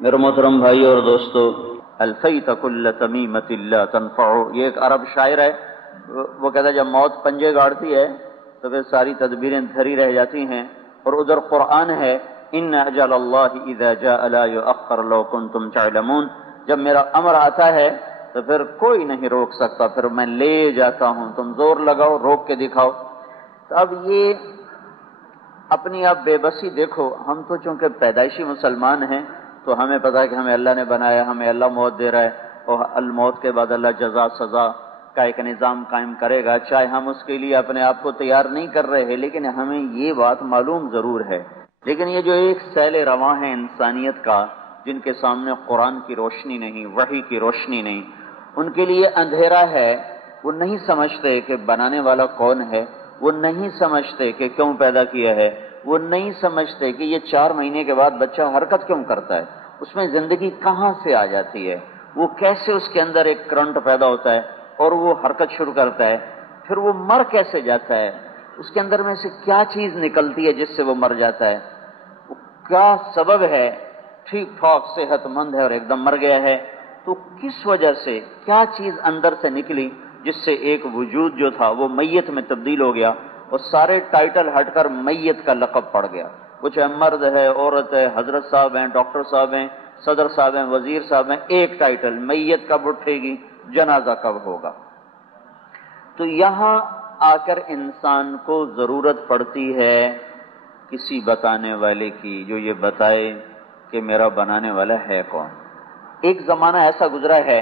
میرے محترم بھائی اور دوستو، الفیت کل تمیمۃ لا تنفع، یہ ایک عرب شاعر ہے. وہ کہتا ہے جب موت پنجے گاڑتی ہے تو پھر ساری تدبیریں دھری رہ جاتی ہیں. اور ادھر قرآن ہے، ان اجل اللہ اذا جاء لا یؤخر لو کنتم تعلمون، جب میرا امر آتا ہے تو پھر کوئی نہیں روک سکتا، پھر میں لے جاتا ہوں، تم زور لگاؤ روک کے دکھاؤ. تو اب یہ اپنی آپ بے بسی دیکھو. ہم تو چونکہ پیدائشی مسلمان ہیں تو ہمیں پتا ہے کہ ہمیں اللہ نے بنایا، ہمیں اللہ موت دے رہا ہے، اور الموت کے بعد اللہ جزا سزا کا ایک نظام قائم کرے گا. چاہے ہم اس کے لیے اپنے آپ کو تیار نہیں کر رہے ہیں، لیکن ہمیں یہ بات معلوم ضرور ہے. لیکن یہ جو ایک سیل رواں ہے انسانیت کا، جن کے سامنے قرآن کی روشنی نہیں، وحی کی روشنی نہیں، ان کے لیے اندھیرا ہے. وہ نہیں سمجھتے کہ بنانے والا کون ہے، وہ نہیں سمجھتے کہ کیوں پیدا کیا ہے، وہ نہیں سمجھتے کہ یہ 4 مہینے کے بعد بچہ حرکت کیوں کرتا ہے، اس میں زندگی کہاں سے آ جاتی ہے، وہ کیسے اس کے اندر ایک کرنٹ پیدا ہوتا ہے اور وہ حرکت شروع کرتا ہے، پھر وہ مر کیسے جاتا ہے، اس کے اندر میں سے کیا چیز نکلتی ہے جس سے وہ مر جاتا ہے، کیا سبب ہے. ٹھیک ٹھاک صحت مند ہے اور ایک دم مر گیا ہے، تو کس وجہ سے، کیا چیز اندر سے نکلی جس سے ایک وجود جو تھا وہ میت میں تبدیل ہو گیا اور سارے ٹائٹل ہٹ کر میت کا لقب پڑ گیا. وہ چاہے مرد ہے، عورت ہے، حضرت صاحب ہیں، ڈاکٹر صاحب ہیں، صدر صاحب ہیں، وزیر صاحب ہیں، ایک ٹائٹل، میت کب اٹھے گی، جنازہ کب ہوگا. تو یہاں آ کر انسان کو ضرورت پڑتی ہے کسی بتانے والے کی، جو یہ بتائے کہ میرا بنانے والا ہے کون. ایک زمانہ ایسا گزرا ہے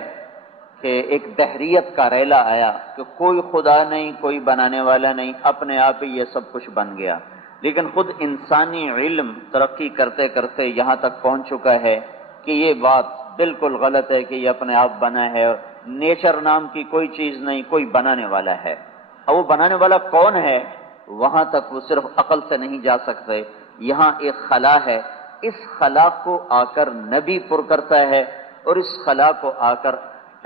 کہ ایک دہریت کا ریلا آیا کہ کوئی خدا نہیں، کوئی بنانے والا نہیں، اپنے آپ ہی یہ سب کچھ بن گیا. لیکن خود انسانی علم ترقی کرتے کرتے یہاں تک پہنچ چکا ہے کہ یہ بات بالکل غلط ہے کہ یہ اپنے آپ بنا ہے. نیچر نام کی کوئی چیز نہیں، کوئی بنانے والا ہے. اب وہ بنانے والا کون ہے، وہاں تک وہ صرف عقل سے نہیں جا سکتے. یہاں ایک خلا ہے، اس خلا کو آ کر نبی پر کرتا ہے، اور اس خلا کو آ کر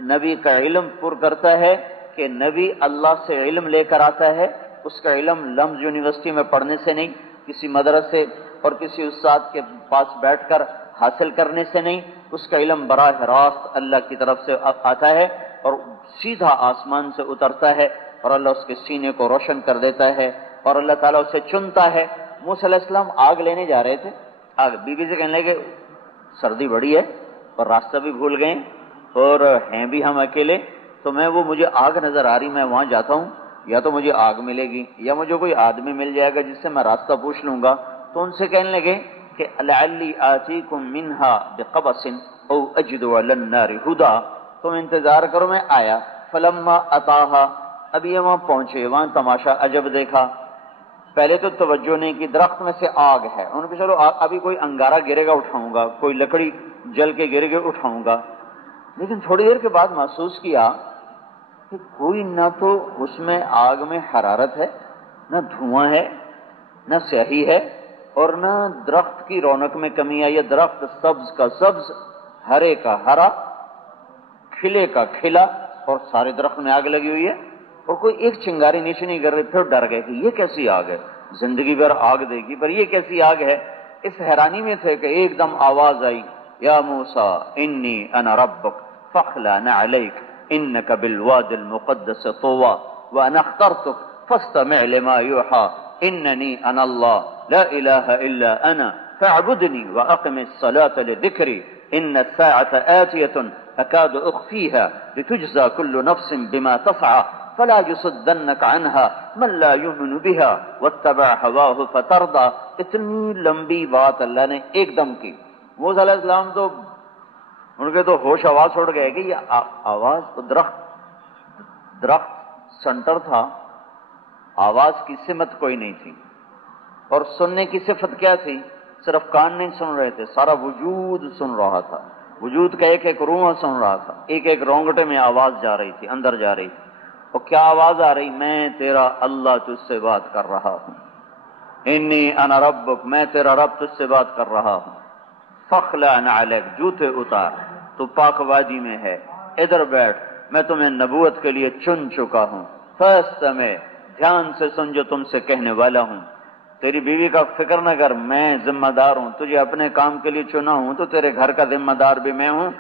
نبی کا علم پر کرتا ہے کہ نبی اللہ سے علم لے کر آتا ہے. اس کا علم لمز یونیورسٹی میں پڑھنے سے نہیں، کسی مدرسے اور کسی استاد کے پاس بیٹھ کر حاصل کرنے سے نہیں، اس کا علم براہ راست اللہ کی طرف سے آتا ہے اور سیدھا آسمان سے اترتا ہے، اور اللہ اس کے سینے کو روشن کر دیتا ہے اور اللہ تعالیٰ اسے چنتا ہے. موسیٰ علیہ السلام آگ لینے جا رہے تھے، آگ بیوی سے کہنے لگے سردی بڑی ہے اور راستہ بھی بھول گئے اور ہیں بھی ہم اکیلے، تو مجھے آگ نظر آ رہی، میں وہاں جاتا ہوں، یا تو مجھے آگ ملے گی یا مجھے کوئی آدمی مل جائے گا جس سے میں راستہ پوچھ لوں گا. تو ان سے کہنے لگے کہ لعلی آتیکم منہا بقبس او اجد علی النار ہدا، تم انتظار کرو میں آیا. فلما اتاہا، اب یہ وہاں پہنچے، وہاں تماشا عجب دیکھا. پہلے تو توجہ نہیں کی، درخت میں سے آگ ہے، انہوں نے چلو ابھی کوئی انگارہ گرے گا اٹھاؤں گا، کوئی لکڑی جل کے گر کے اٹھاؤں گا. لیکن تھوڑی دیر کے بعد محسوس کیا کہ کوئی نہ تو اس میں آگ میں حرارت ہے، نہ دھواں ہے، نہ سیاہی ہے، اور نہ درخت کی رونق میں کمی آئی ہے. درخت سبز کا سبز، ہرے کا ہرا، کھلے کا کھلا، اور سارے درخت میں آگ لگی ہوئی ہے اور کوئی ایک چنگاری نیچے نہیں کر رہی. پھر ڈر گئے کہ یہ کیسی آگ ہے، زندگی بھر آگ دے گی پر یہ کیسی آگ ہے. اس حیرانی میں تھے کہ ایک دم آواز آئی، یا موسیٰ انی انا ربک فاخلع نعلیک انک بالواد المقدس طوی وانا اخترتک فاستمع لما یوحی اننی انا اللہ لا الہ الا انا فاعبدنی واقم الصلاة لذکری ان الساعة آتیة اکاد اخفیها لتجزى كل نفس بما تسعى فلا يصدنك عنها من لا يؤمن بها واتبع هواه فترضى. اتنی لمبی بات اللہ نے ایک دم کی. موسیٰ علیہ السلام تو ان کے تو ہوش آواز اڑ گئے کہ یہ آواز تو درخت سنٹر تھا، آواز کی سمت کوئی نہیں تھی، اور سننے کی صفت کیا تھی، صرف کان نہیں سن رہے تھے، سارا وجود سن رہا تھا، وجود کا ایک ایک روح سن رہا تھا، ایک ایک رونگٹے میں آواز جا رہی تھی، اندر جا رہی تھی. اور کیا آواز آ رہی، میں تیرا اللہ تجھ سے بات کر رہا ہوں، انی انا ربک، میں تیرا رب تجھ سے بات کر رہا ہوں. فخلع نعلیک، جوتے اتار، تو پاک وادی میں ہے، ادھر بیٹھ، میں تمہیں نبوت کے لیے چن چکا ہوں. فاستمع، دھیان سے سن جو تم سے کہنے والا ہوں. تیری بیوی کا فکر نہ کر، میں ذمہ دار ہوں، تجھے اپنے کام کے لیے چنا ہوں تو تیرے گھر کا ذمہ دار بھی میں ہوں۔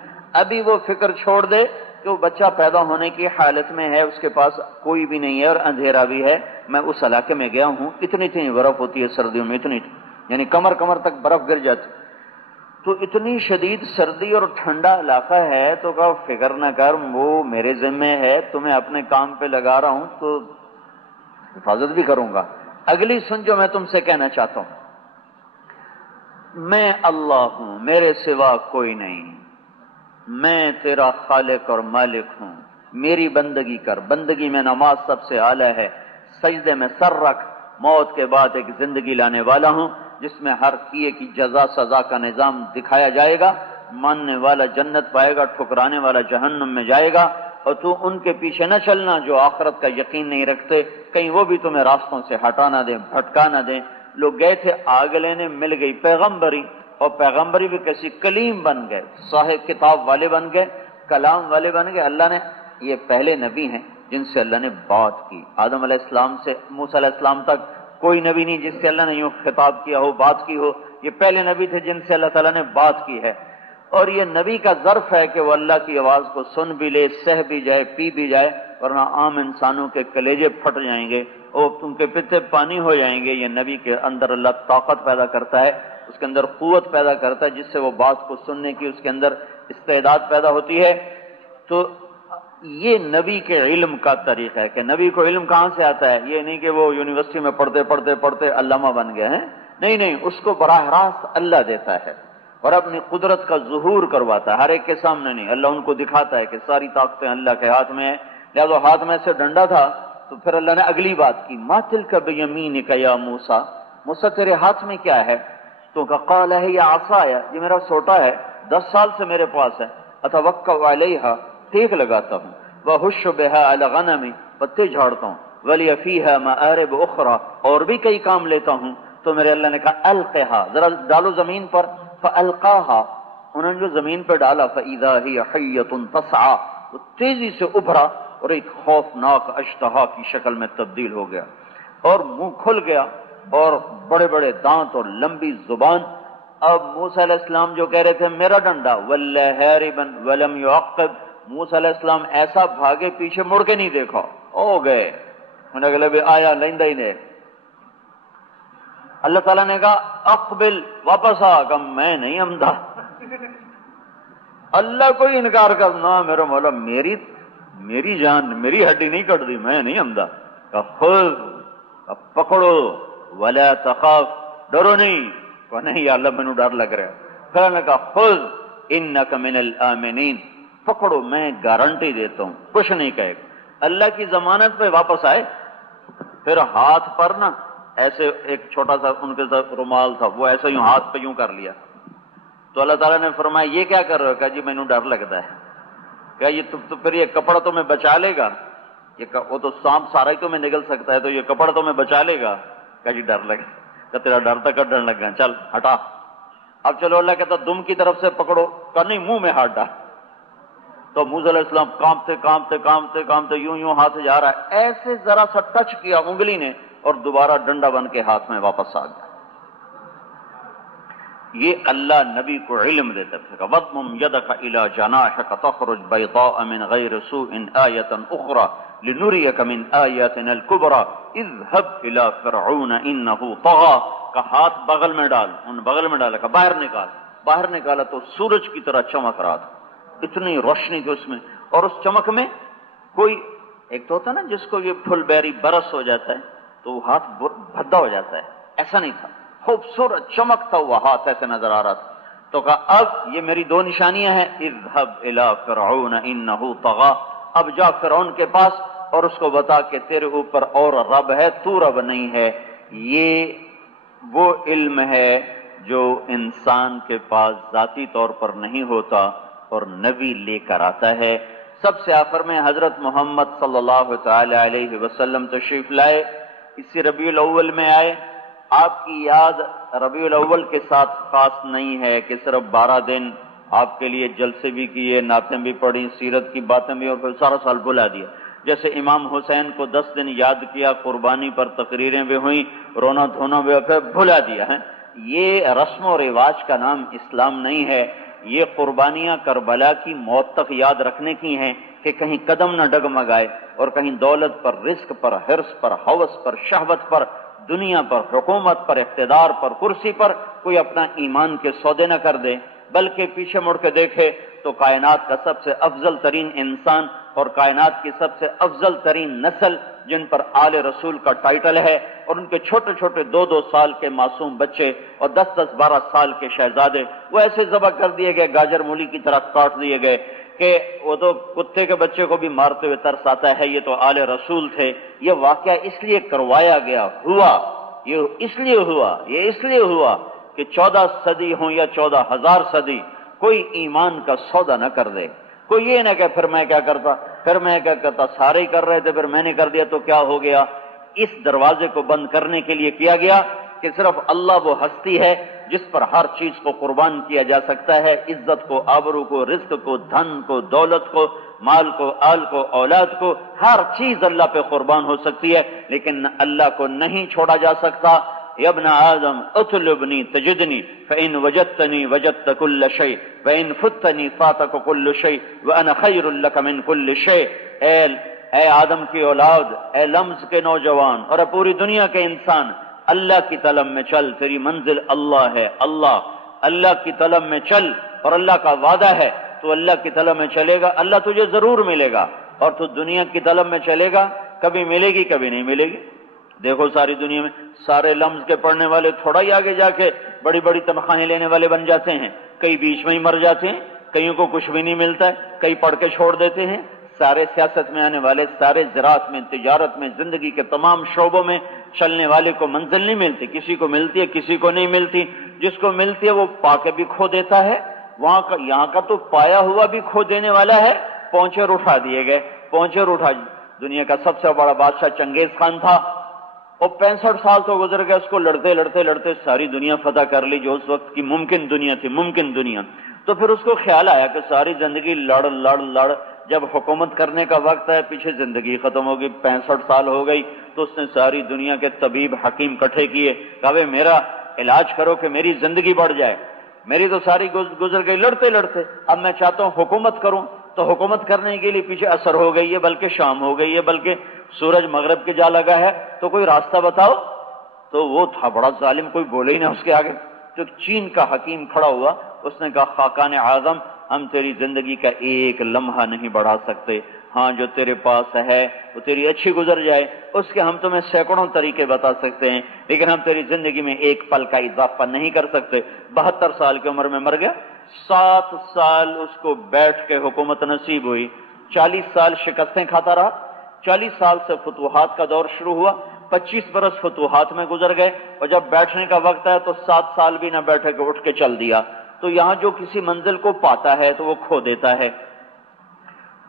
ابھی وہ فکر چھوڑ دے کہ وہ بچہ پیدا ہونے کی حالت میں ہے، اس کے پاس کوئی بھی نہیں ہے اور اندھیرا بھی ہے، میں اس علاقے میں گیا ہوں، اتنی برف ہوتی ہے سردیوں میں، اتنی یعنی کمر تک برف گر جاتی، تو اتنی شدید سردی اور ٹھنڈا علاقہ ہے، تو کہا فکر نہ کر، وہ میرے ذمہ ہے، تمہیں اپنے کام پہ لگا رہا ہوں تو حفاظت بھی کروں گا۔ اگلی سن جو میں تم سے کہنا چاہتا ہوں، میں اللہ ہوں، میرے سوا کوئی نہیں، میں تیرا خالق اور مالک ہوں، میری بندگی کر، بندگی میں نماز سب سے اعلیٰ ہے، سجدے میں سر رکھ، موت کے بعد ایک زندگی لانے والا ہوں جس میں ہر کیے کی جزا سزا کا نظام دکھایا جائے گا، ماننے والا جنت پائے گا، ٹھکرانے والا جہنم میں جائے گا، اور تو ان کے پیچھے نہ چلنا جو آخرت کا یقین نہیں رکھتے، کہیں وہ بھی تمہیں راستوں سے ہٹا نہ دیں، بھٹکا نہ دیں۔ لوگ گئے تھے آگ لینے، مل گئی پیغمبری، اور پیغمبری بھی کیسی کلیم بن گئے، صاحب کتاب والے بن گئے، کلام والے بن گئے۔ اللہ نے، یہ پہلے نبی ہیں جن سے اللہ نے بات کی، آدم علیہ السلام سے موسیٰ علیہ السلام تک کوئی نبی نہیں جس سے اللہ نے یوں خطاب کیا ہو، بات کی ہو، یہ پہلے نبی تھے جن سے اللہ تعالیٰ نے بات کی ہے۔ اور یہ نبی کا ظرف ہے کہ وہ اللہ کی آواز کو سن بھی لے، سہ بھی جائے، پی بھی جائے، ورنہ عام انسانوں کے کلیجے پھٹ جائیں گے اور ان کے پتے پانی ہو جائیں گے۔ یہ نبی کے اندر اللہ طاقت پیدا کرتا ہے، اس کے اندر قوت پیدا کرتا ہے، جس سے وہ بات کو سننے کی اس کے اندر استعداد پیدا ہوتی ہے۔ تو یہ نبی کے علم کا طریقہ ہے کہ نبی کو علم کہاں سے آتا ہے، یہ نہیں کہ وہ یونیورسٹی میں پڑھتے علامہ بن گئے ہیں، نہیں، اس کو براہ راست اللہ دیتا ہے اور اپنی قدرت کا ظہور کرواتا ہے، ہر ایک کے سامنے نہیں، اللہ ان کو دکھاتا ہے کہ ساری طاقتیں اللہ کے ہاتھ میں ہیں۔ لہذا ہاتھ میں سے ڈنڈا تھا تو پھر اللہ نے اگلی بات کی، ما تلک بیمینک یا موسیٰ، موسیٰ تیرے ہاتھ میں کیا ہے؟ تو قال ہے عصای، یہ میرا سوٹا ہے، 10 سال سے میرے پاس ہے، اتوکل علیہا، ٹیک لگاتا ہوں، وہش بہا علی غنمی، پتے جھاڑتا ہوں، ولی فیہا مآرب اخرى، اور بھی کئی کام لیتا ہوں۔ تو میرے اللہ نے کہا القھا، ذرا ڈالو زمین پر، فالقاها، انہوں نے جو زمین پر ڈالا، فاذا ہی حیۃ تسعى، وہ تیزی سے ابھرا اور ایک خوفناک اشتہا کی شکل میں تبدیل ہو گیا اور منہ کھل گیا اور بڑے بڑے دانت اور لمبی زبان۔ اب موسیٰ علیہ السلام جو کہہ رہے تھے میرا ڈنڈا، وَلَّا هَارِبًا وَلَمْ يُعَقِّبْ، موسیٰ علیہ السلام ایسا بھاگے پیچھے مڑ کے نہیں دیکھا، ہو گئے انہیں اگلے بھی آیا لیندہ ہی نے۔ اللہ تعالیٰ نے کہا اقبل، واپس آ، کہ میں نہیں عمدہ۔ اللہ کو ہی انکار کرنا، میرا مولا میری جان میری ہڈی نہیں کٹ دی، میں نہیں عمدہ۔ کہ خود پکڑو، ولا تخاف، ڈرو نہیں، کہ نہیں یا اللہ مینوں ڈر لگ رہا ہے۔ پھر اللہ نے کہا خذ انک من الآمنین، پکڑو میں گارنٹی دیتا ہوں کچھ نہیں کہے گا۔ اللہ کی ضمانت پہ واپس آئے۔ پھر ہاتھ پر نا ایسے ایک چھوٹا سا ان کے ساتھ رومال تھا، وہ ایسے یوں ہاتھ پہ یوں کر لیا۔ تو اللہ تعالیٰ نے فرمایا یہ کیا کر رہے ہو؟ کہا جی مینوں ڈر لگتا ہے۔ کہا یہ تو پھر یہ کپڑا تمہیں بچا لے گا، وہ تو سانپ سارا ہی تمہیں نگل سکتا ہے، تو یہ کپڑا تمہیں بچا لے گا؟ کہا جی ڈر لگا۔ کہ تیرا ڈر تک ڈر لگ گیا، چل ہٹا۔ اب چلو اللہ کہتا دم کی طرف سے پکڑو، کہ نہیں منہ میں ہاتھ ڈال۔ تو موسیٰ علیہ السلام کانپتے یوں ہاتھ جا رہا ہے، ایسے ذرا سا ٹچ کیا انگلی نے اور دوبارہ ڈنڈا بن کے ہاتھ میں واپس آ گیا۔ یہ اللہ نبی کو علم دیتا تھا۔ وَضْمُمْ يَدَكَ إِلَى جَنَاحِكَ تَخْرُجْ بَيْضَاءَ مِنْ غَيْرِ سُوءٍ آيَةً أُخْرَى لِنُرِيَكَ مِنْ آيَاتِنَا الْكُبْرَى اذْهَبْ إِلَى فِرْعَوْنَ إِنَّهُ طَغَى، کا ہاتھ بغل میں ڈال، ان بغل میں ڈالا، کہ باہر نکالا تو سورج کی طرح چمک رہا تھا، اتنی روشنی تھی اس میں، اور اس چمک میں کوئی ایک تو ہوتا نا جس کو یہ پھل بیری برس ہو جاتا ہے تو وہ ہاتھ بھدا ہو جاتا ہے، ایسا نہیں تھا، خوبصورت چمکتا ہوا ہاتھ ایسے نظر آ رہا تھا۔ تو کہا اب یہ میری 2 نشانیاں ہیں، اذهب الى فرعون انه طغى، اب جا فرعون کے پاس اور اس کو بتا کہ تیرے اوپر اور رب ہے، تو رب نہیں ہے۔ یہ وہ علم ہے جو انسان کے پاس ذاتی طور پر نہیں ہوتا اور نبی لے کر آتا ہے۔ سب سے آخر میں حضرت محمد صلی اللہ تعالی علیہ وسلم تشریف لائے، اسی ربیع الاول میں آئے۔ آپ کی یاد ربیع الاول کے ساتھ خاص نہیں ہے کہ صرف 12 دن آپ کے لیے جلسے بھی کیے، نعتیں بھی پڑھی، سیرت کی باتیں بھی، اور پھر سارا سال بلا دیا، جیسے امام حسین کو 10 دن یاد کیا، قربانی پر تقریریں بھی ہوئیں، رونا دھونا بھی، پھر بھلا دیا ہے۔ یہ رسم و رواج کا نام اسلام نہیں ہے۔ یہ قربانیاں کربلا کی موت تک یاد رکھنے کی ہیں کہ کہیں قدم نہ ڈگمگائے، اور کہیں دولت پر، رزق پر، حرص پر، ہوس پر، شہوت پر، دنیا پر، حکومت پر، اقتدار پر، کرسی پر کوئی اپنا ایمان کے سودے نہ کر دے، بلکہ پیچھے مڑ کے دیکھے تو کائنات کا سب سے افضل ترین انسان اور کائنات کی سب سے افضل ترین نسل جن پر آل رسول کا ٹائٹل ہے، اور ان کے چھوٹے چھوٹے 2-2 سال کے معصوم بچے اور 10-10 12 سال کے شہزادے وہ ایسے ذبح کر دیے گئے، گاجر مولی کی طرح کاٹ دیے گئے کہ وہ تو کتے کے بچے کو بھی مارتے ہوئے ترس آتا ہے، یہ تو آل رسول تھے۔ یہ واقعہ اس لیے کروایا گیا، ہوا یہ اس لیے ہوا کہ 14 صدی ہوں یا 14,000 صدی کوئی ایمان کا سودا نہ کر دے، کوئی یہ نہ کہ پھر میں کیا کرتا، سارے ہی کر رہے تھے پھر میں نے کر دیا تو کیا ہو گیا۔ اس دروازے کو بند کرنے کے لیے کیا گیا کہ صرف اللہ وہ ہستی ہے جس پر ہر چیز کو قربان کیا جا سکتا ہے، عزت کو، آبرو کو، رزق کو، دھن کو، دولت کو، مال کو، آل کو، اولاد کو، ہر چیز اللہ پہ قربان ہو سکتی ہے، لیکن اللہ کو نہیں چھوڑا جا سکتا۔ یا ابن آدم اطلبنی تجدنی فإن وجدتنی وجدت كل شيء وإن فتنی فاتك كل شيء وأنا خير لك من كل شيء۔ اے آدم کی اولاد، اے لمز کے نوجوان اور پوری دنیا کے انسان، اللہ کی طلب میں چل، تیری منزل اللہ ہے، اللہ کی طلب میں چل، اور اللہ کا وعدہ ہے تو اللہ کی طلب میں چلے گا اللہ تجھے ضرور ملے گا، اور تو دنیا کی طلب میں چلے گا کبھی ملے گی کبھی نہیں ملے گی۔ دیکھو ساری دنیا میں سارے لمز کے پڑھنے والے تھوڑا ہی آگے جا کے بڑی بڑی تنخواہیں لینے والے بن جاتے ہیں، کئی بیچ میں ہی مر جاتے ہیں، کئیوں کو کچھ بھی نہیں ملتا ہے، کئی پڑھ کے چھوڑ دیتے ہیں۔ سارے سیاست میں آنے والے، سارے زراعت میں، تجارت میں، زندگی کے تمام شعبوں میں چلنے والے کو منزل نہیں ملتی، کسی کو ملتی ہے کسی کو نہیں ملتی، جس کو ملتی ہے وہ پا کے بھی کھو دیتا ہے، یہاں کا تو پایا ہوا بھی کھو دینے والا ہے۔ پونچر اٹھا دیے گئے، دنیا کا سب سے بڑا بادشاہ چنگیز خان تھا، اور 65 سال تو گزر گئے، اس کو لڑتے ساری دنیا فتح کر لی جو اس وقت کی ممکن دنیا۔ تو پھر اس کو خیال آیا کہ ساری زندگی لڑ جب حکومت کرنے کا وقت ہے، پیچھے زندگی ختم ہوگی، 65 سال ہو گئی، تو اس نے ساری دنیا کے طبیب حکیم کٹھے کیے، کہا بھئی میرا علاج کرو کہ میری زندگی بڑھ جائے، میری تو ساری گزر گئی لڑتے، اب میں چاہتا ہوں حکومت کروں۔ تو حکومت کرنے کے لیے پیچھے اثر ہو گئی ہے، بلکہ شام ہو گئی ہے، بلکہ سورج مغرب کے جا لگا ہے، تو کوئی راستہ بتاؤ۔ تو وہ تھا بڑا ظالم، کوئی بولے ہی نہ اس کے آگے۔ تو چین کا حکیم کھڑا ہوا، اس نے کہا خاقان اعظم، ہم تیری زندگی کا ایک لمحہ نہیں بڑھا سکتے، ہاں جو تیرے پاس ہے وہ تیری اچھی گزر جائے اس کے ہم تمہیں سینکڑوں طریقے بتا سکتے ہیں، لیکن ہم تیری زندگی میں ایک پل کا اضافہ نہیں کر سکتے۔ 72 سال کی عمر میں مر گیا، 7 سال اس کو بیٹھ کے حکومت نصیب ہوئی، 40 سال شکستیں کھاتا رہا، 40 سال سے فتوحات کا دور شروع ہوا، 25 برس فتوحات میں گزر گئے، اور جب بیٹھنے کا وقت ہے تو 7 سال بھی نہ بیٹھے کہ اٹھ کے چل دیا۔ تو یہاں جو کسی منزل کو پاتا ہے تو وہ کھو دیتا ہے۔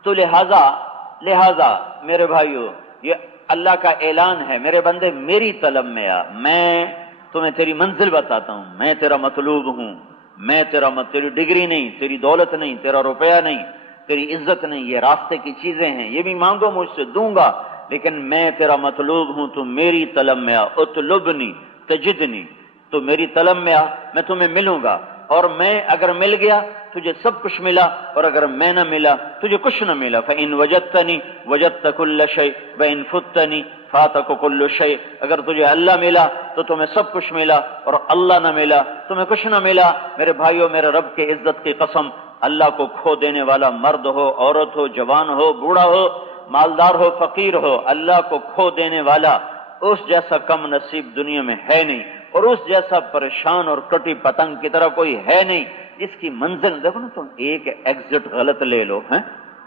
تو لہذا میرے بھائیو، یہ اللہ کا اعلان ہے، میرے بندے میری طلب میں آ، میں تمہیں تیری منزل بتاتا ہوں، میں تیرا مطلوب ہوں، میں تیری ڈگری نہیں، تیری دولت نہیں، تیرا روپیہ نہیں، تیری عزت نہیں، یہ راستے کی چیزیں ہیں، یہ بھی مانگو مجھ سے دوں گا، لیکن میں تیرا مطلوب ہوں، تو میری طلب میں آ، اطلبنی تجدنی، تو میری طلب میں آ، میں تمہیں ملوں گا، اور میں اگر مل گیا تجھے سب کچھ ملا، اور اگر میں نہ ملا تجھے کچھ نہ ملا۔ فإن وجدتنی وجدت كل شيء وإن فتنی فاتك كل شيء، اگر تجھے اللہ ملا تو تمہیں سب کچھ ملا، اور اللہ نہ ملا تمہیں کچھ نہ ملا۔ میرے بھائیو، میرے رب کے عزت کی قسم، اللہ کو کھو دینے والا مرد ہو، عورت ہو، جوان ہو، بوڑھا ہو، مالدار ہو، فقیر ہو، اللہ کو کھو دینے والا اس جیسا کم نصیب دنیا میں ہے نہیں، اور اس جیسا پریشان اور کٹی پتنگ کی طرح کوئی ہے نہیں جس کی منزل، دیکھو نا، تم ایک ایگزٹ غلط لے لو،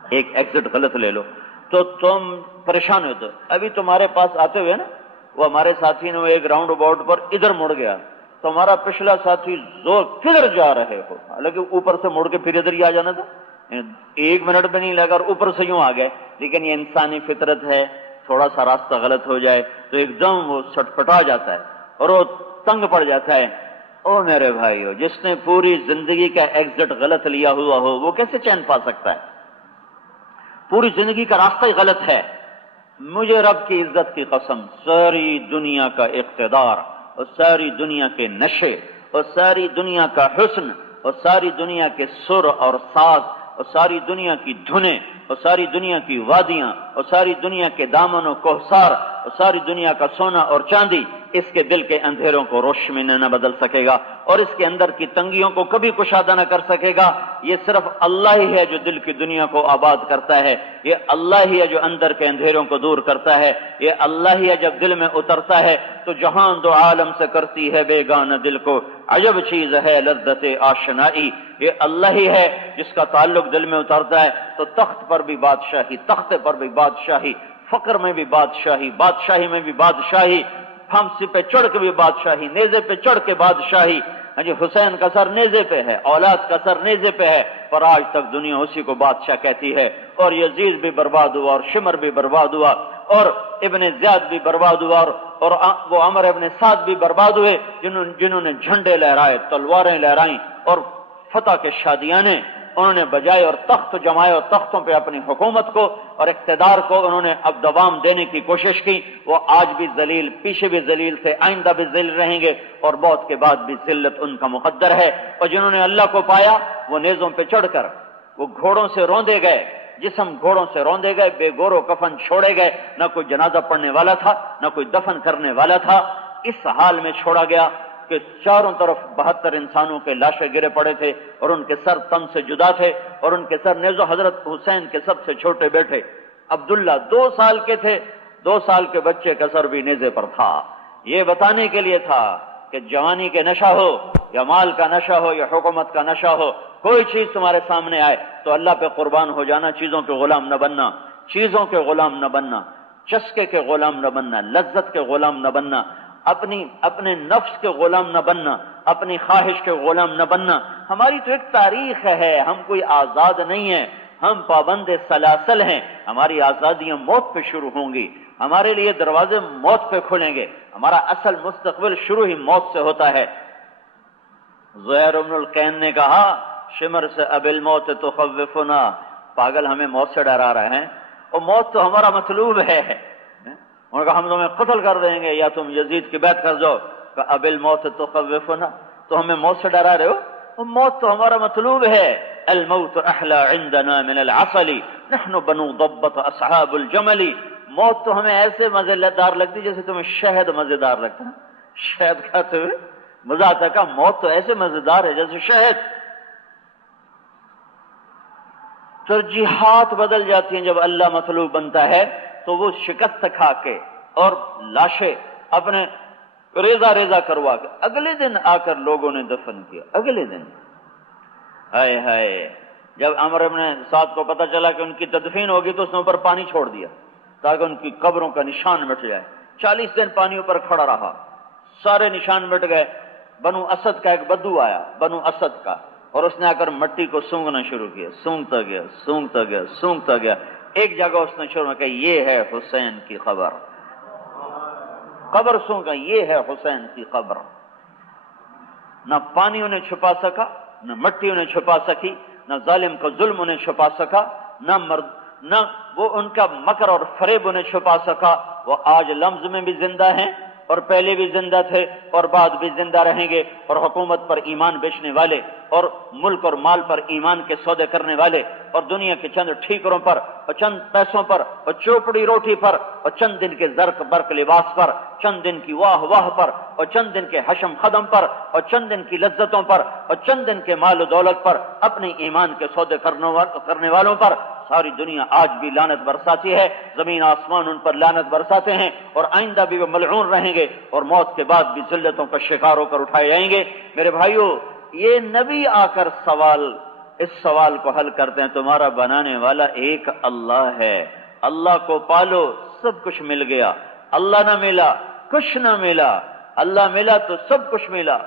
ایک ایگزٹ غلط لے لو تو تم پریشان ہوتے۔ ابھی تمہارے پاس آتے ہوئے نا، وہ ہمارے ساتھی نے وہ ایک راؤنڈ اباؤٹ پر ادھر مڑ گیا، تو ہمارا پچھلا ساتھی زور کدھر جا رہے ہو، حالانکہ اوپر سے مڑ کے پھر ادھر ہی آ جانا تھا، 1 منٹ بھی نہیں لگا اور اوپر سے یوں آ گئے۔ لیکن یہ انسانی فطرت ہے، تھوڑا سا راستہ غلط ہو جائے تو ایک دم وہ سٹپٹا جاتا ہے اور وہ تنگ پڑ جاتا ہے۔ او میرے بھائیو، جس نے پوری زندگی کا ایگزٹ غلط لیا ہوا ہو وہ کیسے چین پا سکتا ہے؟ پوری زندگی کا راستہ ہی غلط ہے، مجھے رب کی عزت کی قسم، ساری دنیا کا اقتدار اور ساری دنیا کے نشے اور ساری دنیا کا حسن اور ساری دنیا کے سر اور ساز اور ساری دنیا کی دھنیں اور ساری دنیا کی وادیاں اور ساری دنیا کے دامن و کوہسار اور ساری دنیا کا سونا اور چاندی اس کے دل کے اندھیروں کو روشنی میں نہ بدل سکے گا اور اس کے اندر کی تنگیوں کو کبھی کشادہ نہ کر سکے گا۔ یہ صرف اللہ ہی ہے جو دل کی دنیا کو آباد کرتا ہے، یہ اللہ ہی ہے جو اندر کے اندھیروں کو دور کرتا ہے، یہ اللہ ہی ہے جب دل میں اترتا ہے تو جہان دو عالم سے کرتی ہے بیگانہ دل کو، عجب چیز ہے لذت آشنائی۔ یہ اللہ ہی ہے جس کا تعلق دل میں اترتا ہے تو تخت پر بھی بادشاہی، تختے پر بھی بادشاہی، فقر میں بھی بادشاہی، بادشاہی میں بھی بادشاہی، پھانسی پہ چڑھ کے بھی بادشاہی، نیزے پہ چڑھ کے بادشاہی۔ جی حسین کا سر نیزے پہ ہے، اولاد کا سر نیزے پہ ہے، پر آج تک دنیا اسی کو بادشاہ کہتی ہے۔ اور یزید بھی برباد ہوا اور شمر بھی برباد ہوا اور ابن زیاد بھی برباد ہوا اور وہ عمر ابن سعد بھی برباد ہوئے جنہوں نے جھنڈے لہرائے، تلواریں لہرائیں اور فتح کے شادیانے انہوں نے بجائے اور تخت جمائے اور تختوں پہ اپنی حکومت کو اور اقتدار کو انہوں نے اب دوام دینے کی کوشش کی۔ وہ آج بھی ذلیل، پیچھے بھی ذلیل تھے، آئندہ بھی ذلیل رہیں گے اور موت کے بعد بھی ذلت ان کا مقدر ہے۔ اور جنہوں نے اللہ کو پایا وہ نیزوں پہ چڑھ کر وہ گھوڑوں سے روندے گئے، جسم گھوڑوں سے روندے گئے، بے گور و کفن چھوڑے گئے، نہ کوئی جنازہ پڑھنے والا تھا نہ کوئی دفن کرنے والا تھا۔ اس حال میں چھوڑا گیا کہ چاروں طرف 72 انسانوں کے لاشیں گرے پڑے تھے اور ان کے سر تن سے جدا تھے اور ان کے سر نیزو حضرت حسین کے سب سے چھوٹے بیٹے عبداللہ 2 سال کے تھے، 2 سال کے بچے کا سر بھی نیزے پر تھا۔ یہ بتانے کے لیے تھا کہ جوانی کے نشہ ہو یا مال کا نشہ ہو یا حکومت کا نشہ ہو، کوئی چیز تمہارے سامنے آئے تو اللہ پہ قربان ہو جانا، چیزوں کے غلام نہ بننا، چیزوں کے غلام نہ بننا، چسکے کے غلام نہ بننا، لذت کے غلام نہ بننا، اپنے نفس کے غلام نہ بننا، اپنی خواہش کے غلام نہ بننا۔ ہماری تو ایک تاریخ ہے، ہم کوئی آزاد نہیں ہیں، ہم پابند سلاسل ہیں۔ ہماری آزادیاں موت پہ شروع ہوں گی، ہمارے لیے دروازے موت پہ کھلیں گے، ہمارا اصل مستقبل شروع ہی موت سے ہوتا ہے۔ زہیر بن القین نے کہا شمر سے اب الموت تخوفنا، پاگل ہمیں موت سے ڈرا رہے ہیں اور موت تو ہمارا مطلوب ہے۔ انہوں نے کہا ہم تمہیں قتل کر دیں گے یا تم یزید کی بیعت کر جاؤ، کہ اب الموت تخوفنا، تو ہمیں موت سے ڈرا رہے ہو، موت تو ہمارا مطلوب ہے۔ الموت احلی عندنا من العسل نحن بنو ضبط اصحاب الجمل، موت تو ہمیں ایسے مزیدار لگتی جیسے تمہیں شہد مزیدار لگتا ہے، شہد کھاتے ہوئے مزہ آتا ہے، موت تو ایسے مزیدار ہے جیسے شہد۔ ترجیحات بدل جاتی ہیں جب اللہ مطلوب بنتا ہے تو وہ شکست کھا کے اور لاشیں اپنے ریزہ کروا کے اگلے دن آ کر لوگوں نے دفن کیا۔ اگلے دن ہائے ہائے، جب عمر بن سعد کو پتہ چلا کہ ان کی تدفین ہوگی تو اس نے اوپر پانی چھوڑ دیا تاکہ ان کی قبروں کا نشان مٹ جائے۔ 40 دن پانی اوپر کھڑا رہا، سارے نشان مٹ گئے۔ بنو اسد کا ایک بدو آیا، بنو اسد کا، اور اس نے آ کر مٹی کو سونگنا شروع کیا، سونگتا گیا سونگتا گیا سونگتا گیا۔ ایک جگہ اس نے شروع کیا یہ ہے حسین کی قبر، قبر سونگا، یہ ہے حسین کی قبر۔ نہ پانی انہیں چھپا سکا، نہ مٹی انہیں چھپا سکی، نہ ظالم کا ظلم انہیں چھپا سکا، نہ وہ ان کا مکر اور فریب انہیں چھپا سکا۔ وہ آج لمز میں بھی زندہ ہیں اور پہلے بھی زندہ تھے اور بعد بھی زندہ رہیں گے، اور حکومت پر ایمان بیچنے والے اور ملک اور مال پر ایمان کے سودے کرنے والے اور دنیا کے چند ٹھیکروں پر اور چند پیسوں پر اور چوپڑی روٹی پر اور چند دن کے زرق برق لباس پر، چند دن کی واہ واہ پر اور چند دن کے حشم خدم پر اور چند دن کی لذتوں پر اور چند دن کے مال و دولت پر، اپنے ایمان کے سودے کرنے والوں پر ساری دنیا آج بھی لعنت برساتی ہے، زمین آسمان ان پر لعنت برساتے ہیں اور آئندہ بھی وہ ملعون رہیں گے اور موت کے بعد بھی ذلتوں کا شکار ہو کر اٹھائے جائیں گے۔ میرے بھائیو، یہ نبی آ کر اس سوال کو حل کرتے ہیں، تمہارا بنانے والا ایک اللہ ہے، اللہ کو پالو سب کچھ مل گیا، اللہ نہ ملا کچھ نہ ملا، اللہ ملا تو سب کچھ ملا۔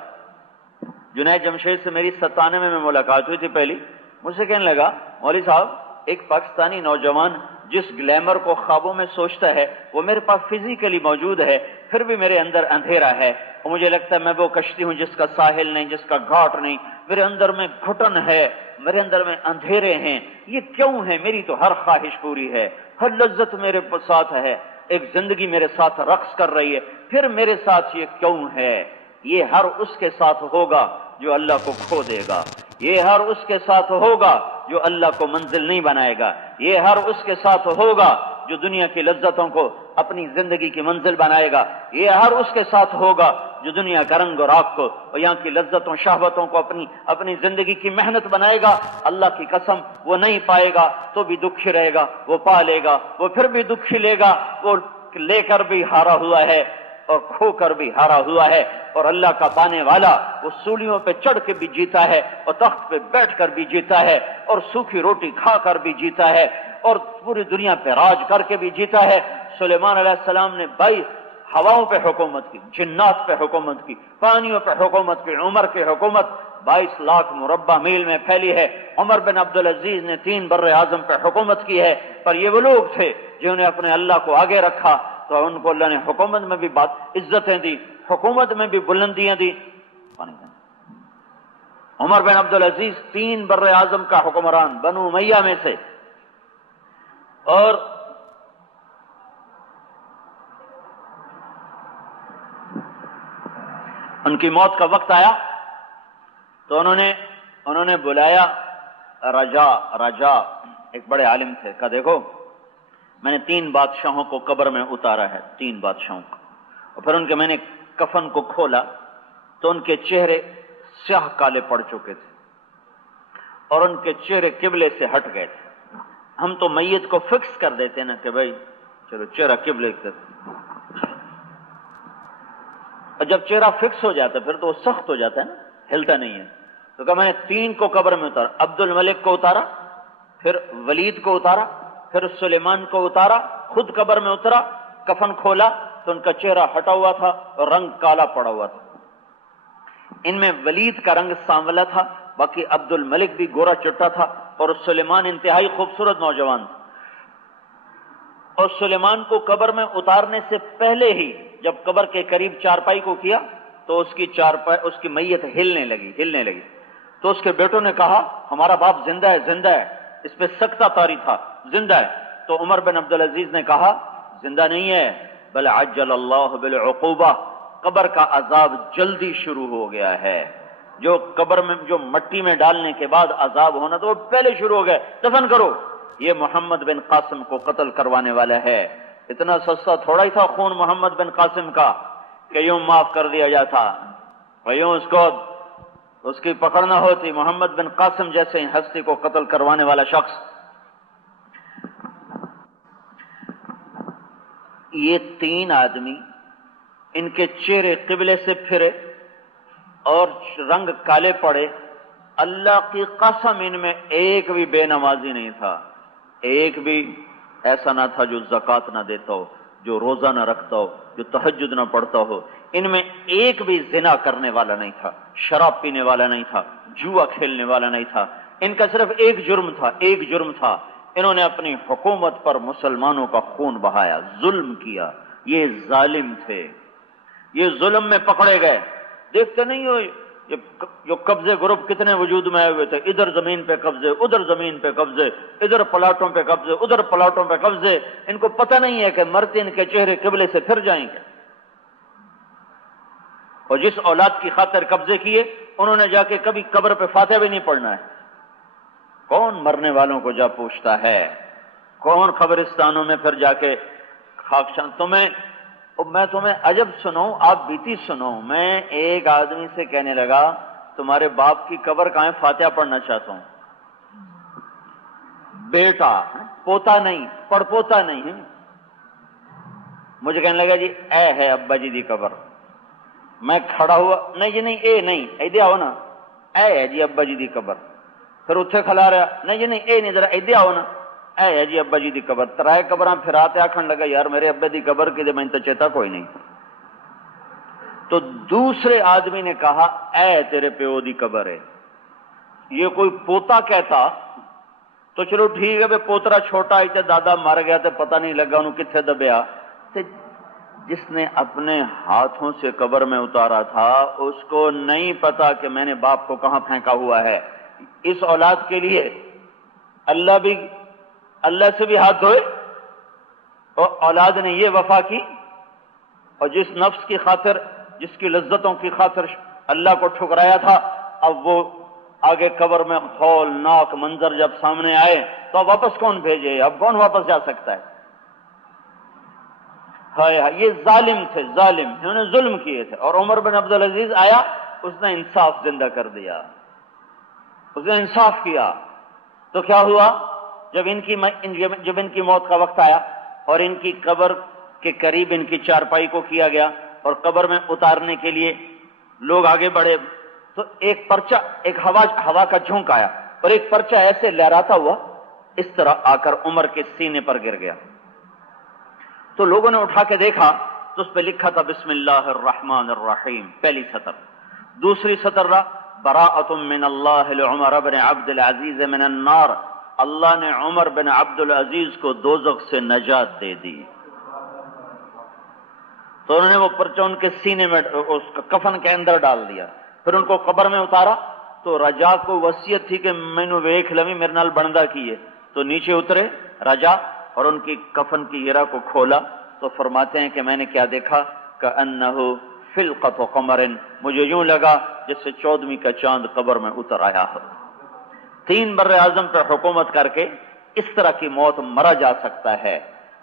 جنید جمشید سے میری 97 میں ملاقات ہوئی تھی پہلی، مجھ سے کہنے لگا مولوی صاحب ایک پاکستانی نوجوان جس گلیمر کو خوابوں میں سوچتا ہے وہ میرے پاس فزیکلی موجود ہے، پھر بھی میرے اندر اندھیرا ہے اور مجھے لگتا ہے میں وہ کشتی ہوں جس کا ساحل نہیں، جس کا گھاٹ نہیں، میرے اندر میں گھٹن ہے، میرے اندر میں اندھیرے ہیں، یہ کیوں ہے؟ میری تو ہر خواہش پوری ہے، ہر لذت میرے ساتھ ہے، ایک زندگی میرے ساتھ رقص کر رہی ہے، پھر میرے ساتھ یہ کیوں ہے؟ یہ ہر اس کے ساتھ ہوگا جو اللہ کو کھو دے گا، یہ ہر اس کے ساتھ ہوگا جو اللہ کو منزل نہیں بنائے گا، یہ ہر اس کے ساتھ ہوگا جو دنیا کی لذتوں کو اپنی زندگی کی منزل بنائے گا، یہ ہر اس کے ساتھ ہوگا جو دنیا کا رنگ اور راگ کو اور یہاں کی لذتوں شہوتوں کو اپنی زندگی کی محنت بنائے گا۔ اللہ کی قسم وہ نہیں پائے گا تو بھی دکھی رہے گا، وہ پا لے گا وہ پھر بھی دکھی لے گا، وہ لے کر بھی ہارا ہوا ہے اور کھو کر بھی ہارا ہوا ہے، اور اللہ کا پانے والا وہ سولیوں پہ چڑھ کے بھی جیتا ہے اور تخت پہ بیٹھ کر بھی جیتا ہے اور سوکھی روٹی کھا کر بھی جیتا ہے اور پوری دنیا پہ راج کر کے بھی جیتا ہے۔ سلیمان علیہ السلام نے 22 ہواؤں پہ حکومت کی، جنات پہ حکومت کی، پانیوں پہ حکومت کی، عمر کی حکومت 22 لاکھ مربع میل میں پھیلی ہے۔ عمر بن عبدالعزیز نے 3 بر اعظم پہ حکومت کی ہے، پر یہ وہ لوگ تھے جنہوں نے اپنے اللہ کو آگے رکھا تو ان کو اللہ نے حکومت میں بھی عزتیں دی، حکومت میں بھی بلندیاں دی۔ عمر بن عبدالعزیز 3 بر اعظم کا حکمران بنو امیہ میں سے، اور ان کی موت کا وقت آیا تو انہوں نے بلایا رجا ایک بڑے عالم تھے، کہا دیکھو میں نے 3 بادشاہوں کو قبر میں اتارا ہے، 3 بادشاہوں کو، اور پھر ان کے میں نے کفن کو کھولا تو ان کے چہرے سیاہ کالے پڑ چکے تھے اور ان کے چہرے قبلے سے ہٹ گئے تھے۔ ہم تو میت کو فکس کر دیتے نا کہ بھائی چلو چہرہ قبلے کی طرف، اور جب چہرہ فکس ہو جاتا ہے پھر تو وہ سخت ہو جاتا ہے نا، ہلتا نہیں ہے۔ تو کہا میں نے 3 کو قبر میں اتارا، عبد الملک کو اتارا، پھر ولید کو اتارا، پھر سلیمان کو اتارا، خود قبر میں اترا، کفن کھولا تو ان کا چہرہ ہٹا ہوا تھا اور رنگ کالا پڑا ہوا تھا۔ ان میں ولید کا رنگ سانولا تھا، باقی عبد الملک بھی گورا چٹا تھا، اور سلیمان انتہائی خوبصورت نوجوان تھا۔ اور سلیمان کو قبر میں اتارنے سے پہلے ہی جب قبر کے قریب چارپائی کو کیا تو اس کی میت ہلنے لگی تو اس کے بیٹوں نے کہا ہمارا باپ زندہ ہے، اس پہ سکتہ طاری تھا، زندہ ہے۔ تو عمر بن عبدالعزیز نے کہا زندہ نہیں ہے، بل عجل اللہ بالعقوبہ، قبر کا عذاب جلدی شروع ہو گیا ہے۔ جو قبر میں جو مٹی میں ڈالنے کے بعد عذاب ہونا تو وہ پہلے شروع ہو گئے، دفن کرو۔ یہ محمد بن قاسم کو قتل کروانے والا ہے۔ اتنا سستا تھوڑا ہی تھا خون محمد بن قاسم کا کہ یوں معاف کر دیا جاتا، اور یوں اس کی پکڑنا ہوتی۔ محمد بن قاسم جیسے ہستی کو قتل کروانے والا شخص، یہ 3 آدمی، ان کے چہرے قبلے سے پھرے اور رنگ کالے پڑے، اللہ کی قسم ان میں ایک بھی بے نمازی نہیں تھا، ایک بھی ایسا نہ تھا جو زکوٰۃ نہ دیتا ہو، جو روزہ نہ رکھتا ہو، جو تہجد نہ پڑھتا ہو، ان میں ایک بھی زنا کرنے والا نہیں تھا، شراب پینے والا نہیں تھا، جوا کھیلنے والا نہیں تھا۔ ان کا صرف ایک جرم تھا، انہوں نے اپنی حکومت پر مسلمانوں کا خون بہایا، ظلم کیا، یہ ظالم تھے، یہ ظلم میں پکڑے گئے۔ دیکھتے نہیں ہو جو قبضے گروپ کتنے وجود میں آئے ہوئے تھے، ادھر زمین پہ قبضے، ادھر زمین پہ قبضے، ادھر پلاٹوں پہ قبضے، ادھر پلاٹوں پہ قبضے۔ ان کو پتہ نہیں ہے کہ مرتے ان کے چہرے قبلے سے پھر جائیں گے، اور جس اولاد کی خاطر قبضے کیے انہوں نے جا کے کبھی قبر پہ فاتحہ بھی نہیں پڑھنا ہے۔ کون مرنے والوں کو جا پوچھتا ہے؟ کون قبرستانوں میں پھر جا کے خاکشان؟ میں تمہیں عجب سنوں، آپ بیتی سنو۔ میں ایک آدمی سے کہنے لگا تمہارے باپ کی قبر کہاں ہے، فاتحہ پڑھنا چاہتا ہوں۔ بیٹا، پوتا نہیں، پڑپوتا نہیں۔ مجھے کہنے لگا جی اے ہے ابا جی دی قبر۔ میں کھڑا ہوا، نہیں جی نہیں، اے نہیں، ایدے آؤ نا، اے ہے جی ابا جی دی قبر۔ پھر اتھے کھلا رہا، نہیں جی نہیں، اے نہیں، ذرا ایدے آؤ نا، اے ہے جی ابا جی دی قبر۔ 3 قبراں پھراتے آکھن لگا یار میرے ابے دی قبر کی میں تو چیتا کوئی نہیں۔ تو دوسرے آدمی نے کہا اے تیرے پیو دی قبر ہے۔ یہ کوئی پوتا کہتا تو چلو ٹھیک ہے، پوترا چھوٹا ہی تے دادا مر گیا تے پتہ نہیں لگا انہوں کتنے دبیا۔ جس نے اپنے ہاتھوں سے قبر میں اتارا تھا اس کو نہیں پتا کہ میں نے باپ کو کہاں پھینکا ہوا ہے. اس اولاد کے لیے اللہ سے بھی ہاتھ دھوئے اور اولاد نے یہ وفا کی، اور جس نفس کی خاطر، جس کی لذتوں کی خاطر اللہ کو ٹھکرایا تھا، اب وہ آگے قبر میں ہولناک منظر جب سامنے آئے تو اب واپس کون بھیجے؟ اب کون واپس جا سکتا ہے؟ ہائے ہائے، یہ ظالم تھے، ظالم، انہوں نے ظلم کیے تھے. اور عمر بن عبدالعزیز آیا، اس نے انصاف زندہ کر دیا، اس نے انصاف کیا. تو کیا ہوا؟ جب ان کی موت کا وقت آیا اور ان کی قبر کے قریب ان کی چارپائی کو کیا گیا اور قبر میں اتارنے کے لیے لوگ آگے بڑھے، تو ایک پرچہ، ایک ہوا کا جھونک آیا اور ایک پرچہ ایسے لہراتا ہوا اس طرح آ کر عمر کے سینے پر گر گیا. تو لوگوں نے اٹھا کے دیکھا تو اس پہ لکھا تھا بسم اللہ الرحمن الرحیم، پہلی سطر. دوسری سطر رہا براءۃ من اللہ لعمر بن عبد العزیز من النار، اللہ نے عمر بن عبد العزیز کو دوزخ سے نجات دے دی. تو انہوں نے وہ پرچہ ان کے سینے میں، اس کفن کے اندر ڈال دیا. پھر ان کو قبر میں اتارا تو رجا کو وصیت تھی کہ مینو ویکھ لوی میرے نال بندا کیے. تو نیچے اترے رجا اور ان کی کفن کی گرہ کو کھولا تو فرماتے ہیں کہ میں نے کیا دیکھا، کأنہ فلقۃ قمر، مجھے یوں لگا جیسے 14ویں کا چاند قبر میں اتر آیا ہو. 3 بر اعظم پہ حکومت کر کے اس طرح کی موت مرا جا سکتا ہے.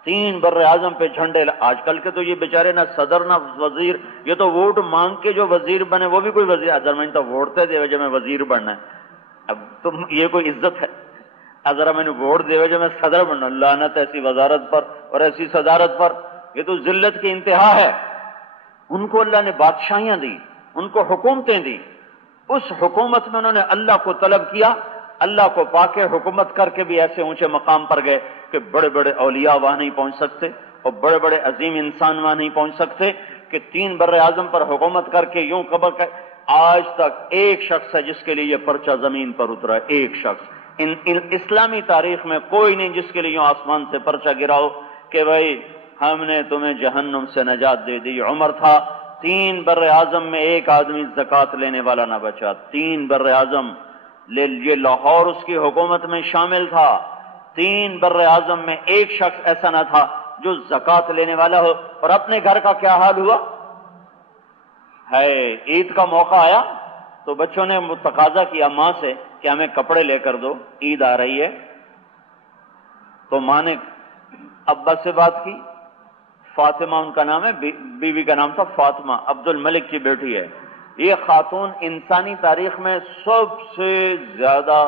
3 بر اعظم پہ جھنڈے، آج کل کے تو یہ بیچارے نہ صدر نہ وزیر، یہ تو ووٹ مانگ کے جو وزیر بنے وہ بھی کوئی وزیر اعظم نہیں، تو ووٹ تے دے وجہ میں وزیر بننا ہے. اب تم یہ کوئی عزت ہے؟ ذرا میں نے ووٹ دے وجہ میں صدر بننا، لعنت ایسی وزارت پر اور ایسی صدارت پر، یہ تو ذلت کی انتہا ہے. ان کو اللہ نے بادشاہیاں دی، ان کو حکومتیں دی، اس حکومت میں انہوں نے اللہ کو طلب کیا، اللہ کو پا کے حکومت کر کے بھی ایسے اونچے مقام پر گئے کہ بڑے بڑے اولیاء وہاں نہیں پہنچ سکتے اور بڑے بڑے عظیم انسان وہاں نہیں پہنچ سکتے، کہ 3 بر اعظم پر حکومت کر کے یوں قبر کا. آج تک ایک شخص ہے جس کے لیے یہ پرچہ زمین پر اترا ہے، ایک شخص. ان اسلامی تاریخ میں کوئی نہیں جس کے لیے یوں آسمان سے پرچہ گراؤ کہ بھائی ہم نے تمہیں جہنم سے نجات دے دی. عمر تھا، 3 بر اعظم میں ایک آدمی زکوٰۃ لینے والا نہ بچا. 3 بر اعظم، یہ لاہور اس کی حکومت میں شامل تھا. 3 بر اعظم میں ایک شخص ایسا نہ تھا جو زکوٰۃ لینے والا ہو. اور اپنے گھر کا کیا حال ہوا ہے؟ عید کا موقع آیا تو بچوں نے تقاضا کیا ماں سے کہ ہمیں کپڑے لے کر دو، عید آ رہی ہے. تو ماں نے ابا سے بات کی، فاطمہ ان کا نام ہے، بیوی کا نام تھا فاطمہ، عبد الملک کی بیٹی ہے. یہ خاتون انسانی تاریخ میں سب سے زیادہ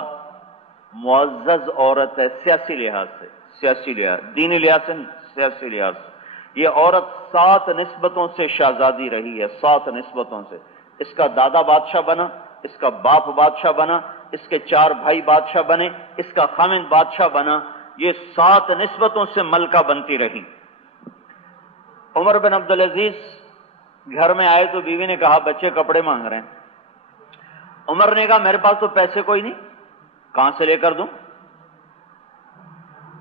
معزز عورت ہے، سیاسی لحاظ سے، سیاسی لحاظ، دینی لحاظ سے نہیں، سیاسی لحاظ سے. یہ عورت 7 نسبتوں سے شہزادی رہی ہے، 7 نسبتوں سے. اس کا دادا بادشاہ بنا، اس کا باپ بادشاہ بنا، اس کے 4 بھائی بادشاہ بنے، اس کا خامند بادشاہ بنا. یہ 7 نسبتوں سے ملکہ بنتی رہی. عمر بن عبدالعزیز گھر میں آئے تو بیوی نے کہا بچے کپڑے مانگ رہے ہیں. عمر نے کہا میرے پاس تو پیسے کوئی نہیں، کہاں سے لے کر دوں؟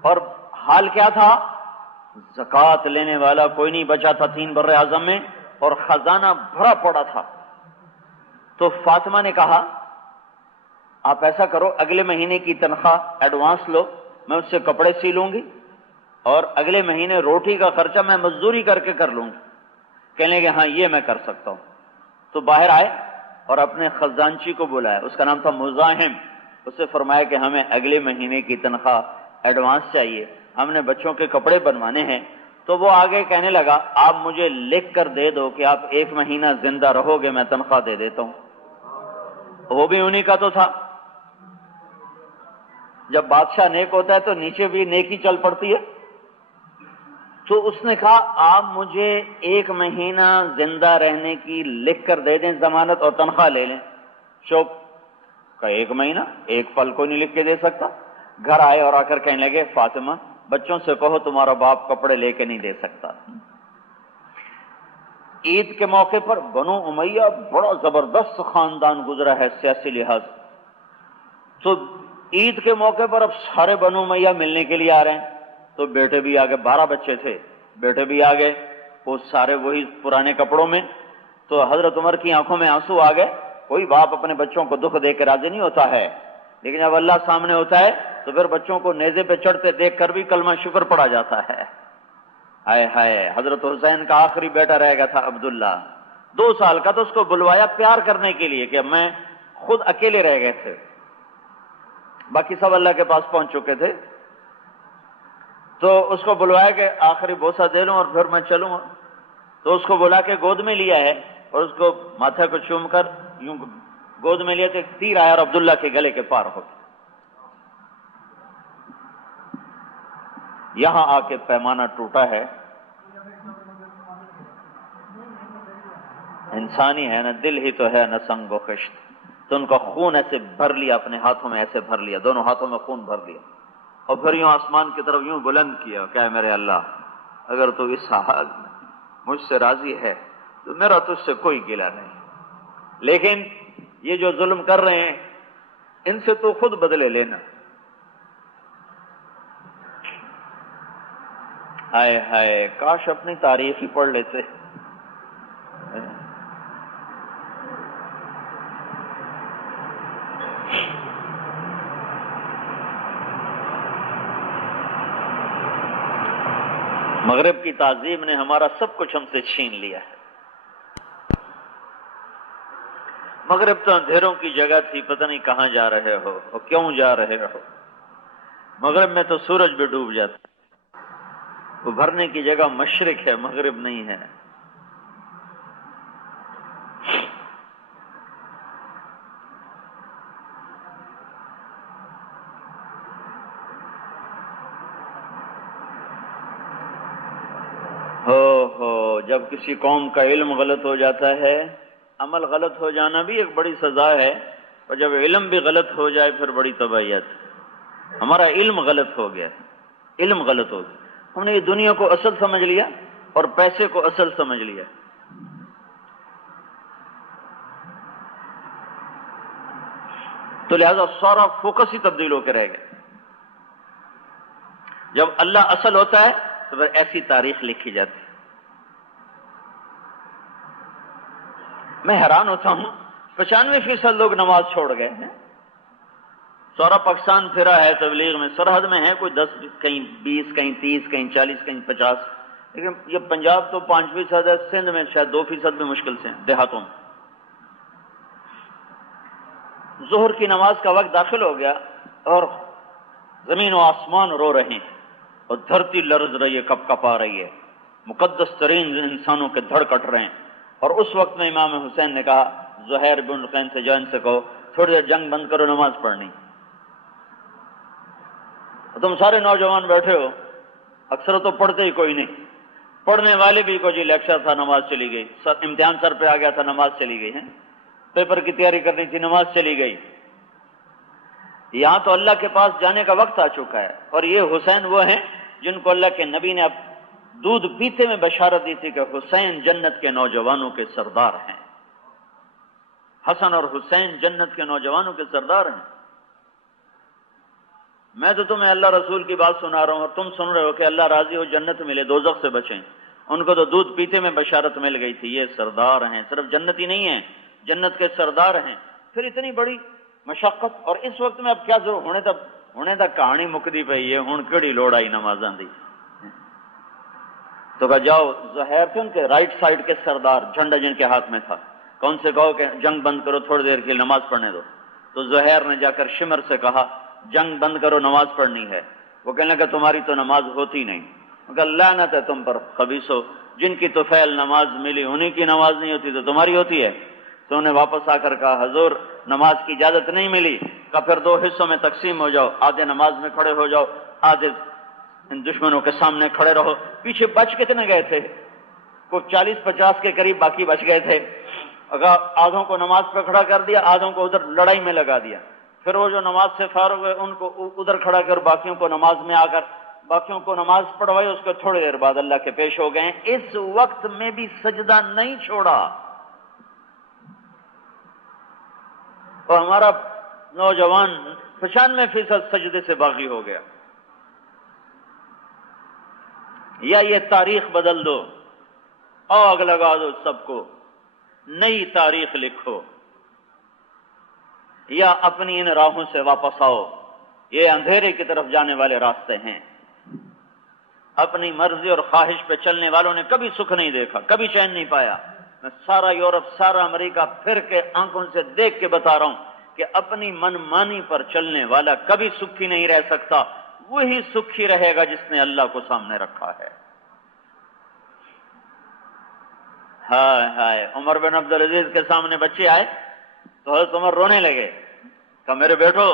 اور حال کیا تھا؟ زکوٰۃ لینے والا کوئی نہیں بچا تھا 3 بر اعظم میں، اور خزانہ بھرا پڑا تھا. تو فاطمہ نے کہا آپ ایسا کرو، اگلے مہینے کی تنخواہ ایڈوانس لو، میں اس سے کپڑے سی لوں گی، اور اگلے مہینے روٹی کا خرچہ میں مزدوری کر کے کر لوں گی. کہنے لگے ہاں یہ میں کر سکتا ہوں. تو باہر آئے اور اپنے خزانچی کو بلایا، اس کا نام تھا مزاحم. اس سے فرمایا کہ ہمیں اگلے مہینے کی تنخواہ ایڈوانس چاہیے، ہم نے بچوں کے کپڑے بنوانے ہیں. تو وہ آگے کہنے لگا آپ مجھے لکھ کر دے دو کہ آپ 1 مہینہ زندہ رہو گے، میں تنخواہ دے دیتا ہوں. وہ بھی انہی کا تو تھا. جب بادشاہ نیک ہوتا ہے تو نیچے بھی نیکی چل پڑتی ہے. تو اس نے کہا آپ مجھے 1 مہینہ زندہ رہنے کی لکھ کر دے دیں ضمانت، اور تنخواہ لے لیں. چپ کا 1 مہینہ، 1 پل کو نہیں لکھ کے دے سکتا. گھر آئے اور آ کر کہنے لگے فاطمہ بچوں سے کہو تمہارا باپ کپڑے لے کے نہیں دے سکتا. عید کے موقع پر بنو امیہ بڑا زبردست خاندان گزرا ہے سیاسی لحاظ. تو عید کے موقع پر اب سارے بنو امیہ ملنے کے لیے آ رہے ہیں. تو بیٹے بھی آ گئے، 12 بچے تھے، بیٹے بھی آ گئے. وہ سارے وہی پرانے کپڑوں میں. تو حضرت عمر کی آنکھوں میں آنسو آ گئے. کوئی باپ اپنے بچوں کو دکھ دے کے راضی نہیں ہوتا ہے، لیکن جب اللہ سامنے ہوتا ہے تو پھر بچوں کو نیزے پہ چڑھتے دیکھ کر بھی کلمہ شکر پڑا جاتا ہے. ہائے ہائے، حضرت حسین کا آخری بیٹا رہ گیا تھا عبداللہ، 2 سال کا. تو اس کو بلوایا پیار کرنے کے لیے کہ میں خود اکیلے رہ گئے تھے، باقی سب اللہ کے پاس پہنچ چکے تھے. تو اس کو بلوایا کہ آخری بوسہ دے لوں اور پھر میں چلوں. تو اس کو بلا کے گود میں لیا ہے اور اس کو ماتھے کو چوم کر یوں گود میں لیا تو ایک تیر آیا اور عبداللہ کے گلے کے پار ہو گیا. یہاں آ کے پیمانہ ٹوٹا ہے. انسانی ہے نا، دل ہی تو ہے نہ سنگ و خشت. تو ان کا خون ایسے بھر لیا، اپنے ہاتھوں میں ایسے بھر لیا، دونوں ہاتھوں میں خون بھر لیا اور پھر یوں آسمان کی طرف یوں بلند کیا کہ اے میرے اللہ، اگر تو اس حال میں مجھ سے راضی ہے تو میرا تجھ سے کوئی گلہ نہیں، لیکن یہ جو ظلم کر رہے ہیں ان سے تو خود بدلے لینا. ہائے ہائے، کاش اپنی تاریخ ہی پڑھ لیتے. مغرب کی تعظیم نے ہمارا سب کچھ ہم سے چھین لیا ہے. مغرب تو اندھیروں کی جگہ تھی، پتہ نہیں کہاں جا رہے ہو اور کیوں جا رہے ہو. مغرب میں تو سورج بھی ڈوب جاتا، وہ بھرنے کی جگہ مشرق ہے، مغرب نہیں ہے. ہو جب کسی قوم کا علم غلط ہو جاتا ہے، عمل غلط ہو جانا بھی ایک بڑی سزا ہے، اور جب علم بھی غلط ہو جائے پھر بڑی تباہیت. ہمارا علم غلط ہو گیا، علم غلط ہو گیا. ہم نے یہ دنیا کو اصل سمجھ لیا اور پیسے کو اصل سمجھ لیا. تو لہذا سارا فوکس ہی تبدیل ہو کے رہ گیا. جب اللہ اصل ہوتا ہے تو پھر ایسی تاریخ لکھی جاتی. میں حیران ہوتا ہوں، 95% لوگ نماز چھوڑ گئے ہیں. سورا پاکستان پھرا ہے تبلیغ میں، سرحد میں ہے کوئی 10، کہیں 20، کہیں 30، کہیں 40، کہیں 50، لیکن یہ پنجاب تو 5% ہے، سندھ میں شاید 2% بھی مشکل سے ہیں، دیہاتوں میں. ظہر کی نماز کا وقت داخل ہو گیا اور زمین و آسمان رو رہے ہیں اور دھرتی لرز رہی ہے، کپ کپ آ رہی ہے، مقدس ترین انسانوں کے دھڑ کٹ رہے ہیں. اور اس وقت میں امام حسین نے کہا زہیر بن القین سے، جان سے کہو تھوڑی دیر جنگ بند کرو، نماز پڑھنی. تم سارے نوجوان بیٹھے ہو، اکثر تو پڑھتے ہی کوئی نہیں، پڑھنے والے بھی کو جی لیکچر تھا نماز چلی گئی، امتحان سر پہ آ گیا تھا نماز چلی گئی ہے، پیپر کی تیاری کرنی تھی نماز چلی گئی. یہاں تو اللہ کے پاس جانے کا وقت آ چکا ہے. اور یہ حسین وہ ہیں جن کو اللہ کے نبی نے اب دودھ پیتے میں بشارت دی تھی کہ حسین جنت کے نوجوانوں کے سردار ہیں. حسن اور حسین جنت کے نوجوانوں کے سردار ہیں. میں تو تمہیں اللہ رسول کی بات سنا رہا ہوں اور تم سن رہے ہو کہ اللہ راضی ہو، جنت ملے، دوزخ سے بچیں. ان کو تو دودھ پیتے میں بشارت مل گئی تھی. یہ سردار ہیں، صرف جنت ہی نہیں ہیں، جنت کے سردار ہیں. پھر اتنی بڑی مشقت، اور اس وقت میں اب کیا ضرور ہونے تک کہانی مکدی پئی ہے، ہن کیڑی لوڑ آئی نمازاں دی. تو کہا جاؤ زہیر تھے ان کے رائٹ سائڈ کے سردار، جھنڈا جن کے ہاتھ میں تھا، کون سے کہو کہ جنگ بند کرو، تھوڑی دیر کی نماز پڑھنے دو. تو زہیر نے جا کر شمر سے کہا جنگ بند کرو، نماز پڑھنی ہے. وہ کہنے لگا تمہاری تو نماز ہوتی نہیں. کہا لعنت ہے تم پر خبیثو، جن کی طفیل نماز ملی انہی کی نماز نہیں ہوتی تو تمہاری ہوتی ہے. تو انہیں واپس آ کر کہا حضور نماز کی اجازت نہیں ملی. کہا پھر 2 حصوں میں تقسیم ہو جاؤ، آدھے نماز میں کھڑے ہو جاؤ، آدھے ان دشمنوں کے سامنے کھڑے رہو. پیچھے بچ کتنے گئے تھے؟ کوئی 40-50 کے قریب باقی بچ گئے تھے. اگر آدھوں کو نماز پہ کھڑا کر دیا، آدھوں کو ادھر لڑائی میں لگا دیا. پھر وہ جو نماز سے فارغ ہوئے ان کو ادھر کھڑا کر باقیوں کو نماز میں آ کر باقیوں کو نماز پڑھوائی. اس کو تھوڑی دیر بعد اللہ کے پیش ہو گئے. اس وقت میں بھی سجدہ نہیں چھوڑا. اور ہمارا نوجوان 95% سجدے سے باغی ہو گیا. یا یہ تاریخ بدل دو آگ لگا دو سب کو، نئی تاریخ لکھو، یا اپنی ان راہوں سے واپس آؤ، یہ اندھیرے کی طرف جانے والے راستے ہیں۔ اپنی مرضی اور خواہش پہ چلنے والوں نے کبھی سکھ نہیں دیکھا، کبھی چین نہیں پایا۔ میں سارا یورپ، سارا امریکہ پھر کے آنکھوں سے دیکھ کے بتا رہا ہوں کہ اپنی من مانی پر چلنے والا کبھی سکھی نہیں رہ سکتا، وہی سکھی رہے گا جس نے اللہ کو سامنے رکھا ہے۔ ہائے ہائے، عمر بن عبدالعزیز کے سامنے بچے آئے تو حضرت عمر رونے لگے، کہ میرے بیٹو،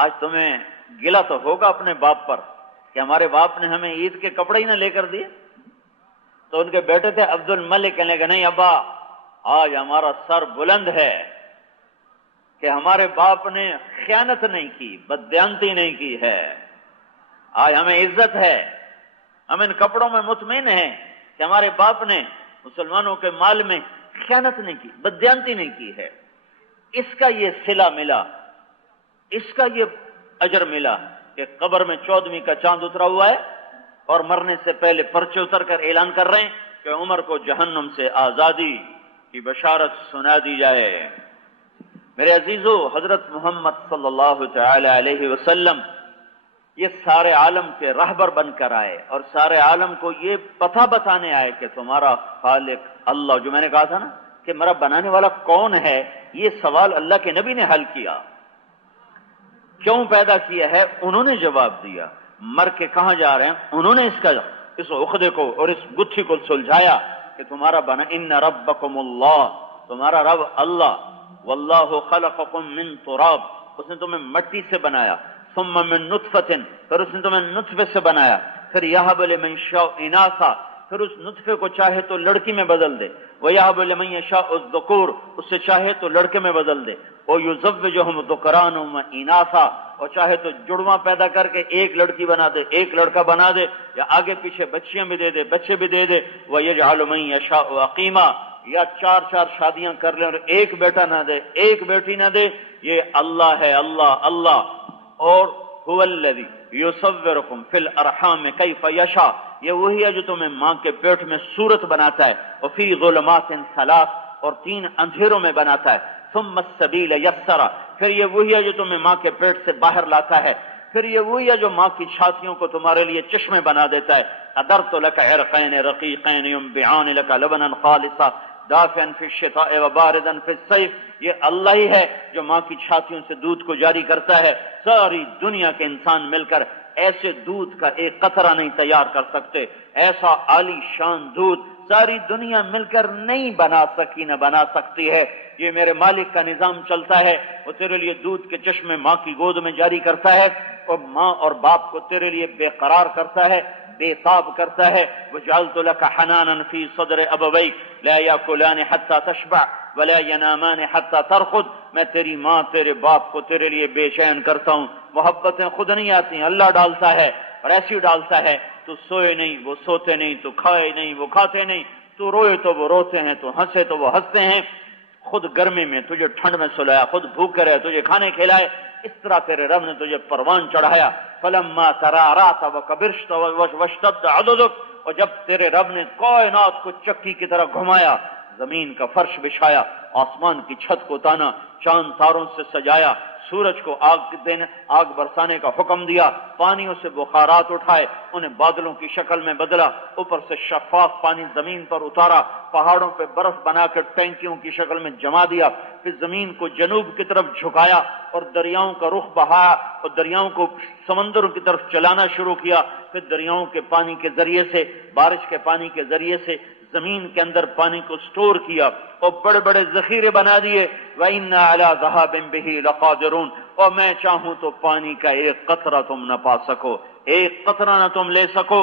آج تمہیں گلہ تو ہوگا اپنے باپ پر کہ ہمارے باپ نے ہمیں عید کے کپڑے ہی نہ لے کر دیے۔ تو ان کے بیٹے تھے عبد الملک، کہنے لگے نہیں ابا، آج ہمارا سر بلند ہے کہ ہمارے باپ نے خیانت نہیں کی، بددیانتی نہیں کی ہے، آج ہمیں عزت ہے، ہم ان کپڑوں میں مطمئن ہیں کہ ہمارے باپ نے مسلمانوں کے مال میں خیانت نہیں کی، بددیانتی نہیں کی ہے۔ اس کا یہ صلہ ملا، اس کا یہ اجر ملا کہ قبر میں 14ویں کا چاند اترا ہوا ہے اور مرنے سے پہلے پرچے اتر کر اعلان کر رہے ہیں کہ عمر کو جہنم سے آزادی کی بشارت سنا دی جائے۔ میرے عزیزو، حضرت محمد صلی اللہ تعالی علیہ وسلم یہ سارے عالم کے رہبر بن کر آئے اور سارے عالم کو یہ پتہ بتانے آئے کہ تمہارا خالق اللہ، جو میں نے کہا تھا نا کہ میرا بنانے والا کون ہے، یہ سوال اللہ کے نبی نے حل کیا۔ کیوں پیدا کیا ہے، انہوں نے جواب دیا۔ مر کے کہاں جا رہے ہیں، انہوں نے اس عقدے کو اور اس گتھی کو سلجھایا کہ تمہارا بنا ان ربکم اللہ، تمہارا رب اللہ، واللہ خلقکم من تراب، اس نے تمہیں مٹی سے بنایا، ثم من نطفۃ، پھر اس نے تمہیں نطفے سے بنایا، پھر یہب لمن یشاء اناثا، پھر اس نطفے کو چاہے تو لڑکی میں بدل دے، وَيَهَبُ لِمَن يَشَاءُ الذُّكُورَ، اس سے چاہے تو لڑکے میں بدل دے، وَيُزَوِّجُهُمْ ذُكْرَانًا وَإِنَاثًا، اور چاہے تو جڑواں پیدا کر کے ایک لڑکی بنا دے ایک لڑکا بنا دے، یا آگے پیچھے بچیاں بھی دے دے بچے بھی دے دے، وَيَجْعَلُ مَن يَشَاءُ عَقِيمًا، یا چار شادیاں کر لیں اور ایک بیٹا نہ دے ایک بیٹی نہ دے۔ یہ اللہ ہے، اللہ اللہ۔ اور هو الذی یصورکم فی الارحام کیف یشاء، یہ وہی ہے جو تمہیں ماں کے پیٹ میں صورت بناتا ہے، وفی ظلمات ثلاث، اور 3 اندھیروں میں بناتا ہے، ثم السبیل یسرا، پھر یہ وہی ہے جو تمہیں ماں کے پیٹ سے باہر لاتا ہے، پھر یہ وہی ہے جو ماں کی چھاتیوں کو تمہارے لیے چشمے بنا دیتا ہے۔ قدرت لک عرقین رقیقین ینبعان لک لبنا خالصا دافعا فی الشتاء وباردا فی الصیف، یہ اللہ ہی ہے جو ماں کی چھاتیوں سے دودھ کو جاری کرتا ہے۔ ساری دنیا کے انسان مل کر ایسے دودھ کا ایک قطرہ نہیں تیار کر سکتے، ایسا عالی شان دودھ ساری دنیا مل کر نہیں بنا سکی، نہ بنا سکتی ہے۔ یہ میرے مالک کا نظام چلتا ہے، وہ تیرے لیے دودھ کے چشمے ماں کی گود میں جاری کرتا ہے اور ماں اور باپ کو تیرے لیے بے قرار کرتا ہے، بے تاب کرتا ہے۔ وَجَعَلْتُ لَكَ حَنَانًا فِي صَدْرِ أَبَوَيْكَ لَا يَأْكُلَانِ حَتَّى تَشْبَعَ وَلَا يَنَامَانِ حَتَّى تَرْقُدَ، میں تیری ماں تیرے باپ کو تیرے لیے بے چین کرتا ہوں۔ محبتیں خود نہیں آتی ہیں، اللہ ڈالتا ہے، اور ایسی ڈالتا ہے تو سوئے نہیں وہ سوتے نہیں، تو کھائے نہیں وہ کھاتے نہیں، تو روئے تو وہ روتے ہیں، تو ہنسے تو وہ ہنستے ہیں۔ خود گرمی میں تجھے ٹھنڈ میں سلایا، خود بھوکے رہے تجھے کھانے کھلائے، اس طرح تیرے رب نے تجھے پروان چڑھایا۔ فلما ترعرعت وكبرت واشتد عضدك، اور جب تیرے رب نے کائنات کو چکی کی طرح گھمایا، زمین کا فرش بچھایا، آسمان کی چھت کو تانا، چاند تاروں سے سجایا، سورج کو آگ برسانے کا حکم دیا، پانیوں سے بخارات اٹھائے، انہیں بادلوں کی شکل میں بدلا، اوپر سے شفاف پانی زمین پر اتارا، پہاڑوں پہ برف بنا کر ٹینکیوں کی شکل میں جما دیا، پھر زمین کو جنوب کی طرف جھکایا اور دریاؤں کا رخ بہایا اور دریاؤں کو سمندر کی طرف چلانا شروع کیا، پھر دریاؤں کے پانی کے ذریعے سے، بارش کے پانی کے ذریعے سے زمین کے اندر پانی کو سٹور کیا اور بڑے بڑے ذخیرے بنا دیے۔ وَإِنَّا عَلَىٰ ذَهَابٍ بِهِ لَقَادِرُونَ، اور میں چاہوں تو پانی کا ایک قطرہ تم نہ پا سکو، ایک قطرہ نہ تم لے سکو،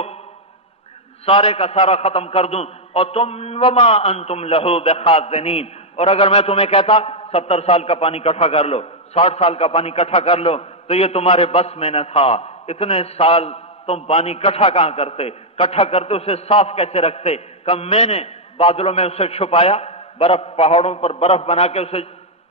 سارے کا سارا ختم کر دوں، اور تم وَمَا أَنْتُمْ لَهُ بِخَازِنِينَ، اور اگر میں تمہیں کہتا 70 سال کا پانی اکٹھا کر لو، 60 سال کا پانی اکٹھا کر لو، تو یہ تمہارے بس میں نہ تھا۔ اتنے سال تم پانی اکٹھا کہاں کرتے، اکٹھا کرتے اسے صاف کیسے رکھتے؟ کہ میں نے بادلوں میں اسے چھپایا، برف پہاڑوں پر برف بنا کے اسے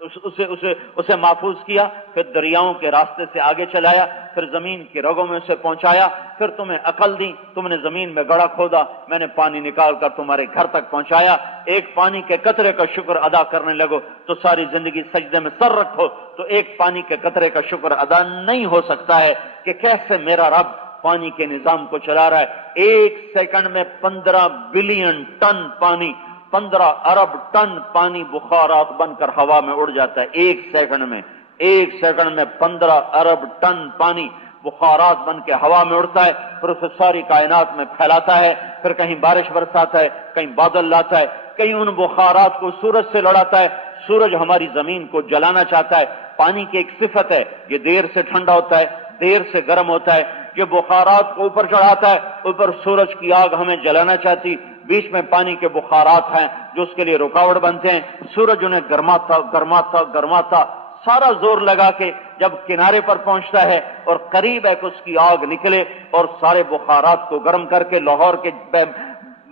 اسے محفوظ کیا، پھر دریاؤں کے راستے سے آگے چلایا، پھر زمین کی رگوں میں اسے پہنچایا، پھر تمہیں عقل دی، تم نے زمین میں گڑھا کھودا، میں نے پانی نکال کر تمہارے گھر تک پہنچایا، ایک پانی کے قطرے کا شکر ادا کرنے لگو تو ساری زندگی سجدے میں سر رکھو تو ایک پانی کے قطرے کا شکر ادا نہیں ہو سکتا ہے کہ کیسے میرا رب پانی کے نظام کو چلا رہا ہے۔ ایک سیکنڈ میں 15 بلین ٹن پانی، 15 ارب ٹن پانی بخارات بن کر ہوا میں اڑ جاتا ہے ایک سیکنڈ میں۔ ایک سیکنڈ میں 15 ارب ٹن پانی بخارات بن کے ہوا میں اڑتا ہے، پھر اسے ساری کائنات میں پھیلاتا ہے، پھر کہیں بارش برساتا ہے، کہیں بادل لاتا ہے، کہیں ان بخارات کو سورج سے لڑاتا ہے۔ سورج ہماری زمین کو جلانا چاہتا ہے۔ پانی کی ایک صفت ہے، یہ دیر سے ٹھنڈا ہوتا ہے، دیر سے گرم ہوتا ہے، یہ بخارات کو اوپر چڑھاتا ہے، اوپر سورج کی آگ ہمیں جلانا چاہتی، بیچ میں پانی کے بخارات ہیں جو اس کے لیے رکاوٹ بنتے ہیں، سورج انہیں گرماتا سارا زور لگا کے جب کنارے پر پہنچتا ہے اور قریب ہے کہ اس کی آگ نکلے اور سارے بخارات کو گرم کر کے لاہور کے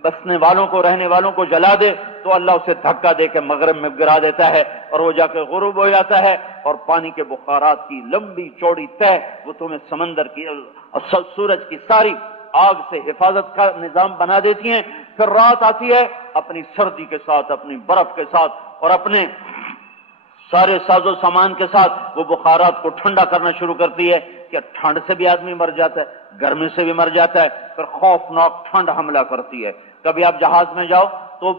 بسنے والوں کو، رہنے والوں کو جلا دے تو اللہ اسے دھکا دے کے مغرب میں گرا دیتا ہے اور وہ جا کے غروب ہو جاتا ہے، اور پانی کے بخارات کی لمبی چوڑی تہ وہ تمہیں سمندر کی سورج کی ساری آگ سے حفاظت کا نظام بنا دیتی ہیں۔ پھر رات آتی ہے اپنی سردی کے ساتھ، اپنی برف کے ساتھ اور اپنے سارے ساز و سامان کے ساتھ وہ بخارات کو ٹھنڈا کرنا شروع کرتی ہے کہ ٹھنڈ سے بھی آدمی مر جاتا ہے، گرمی سے بھی مر جاتا ہے، پھر خوفناک ٹھنڈ حملہ کرتی ہے۔ کبھی آپ جہاز میں جاؤ تو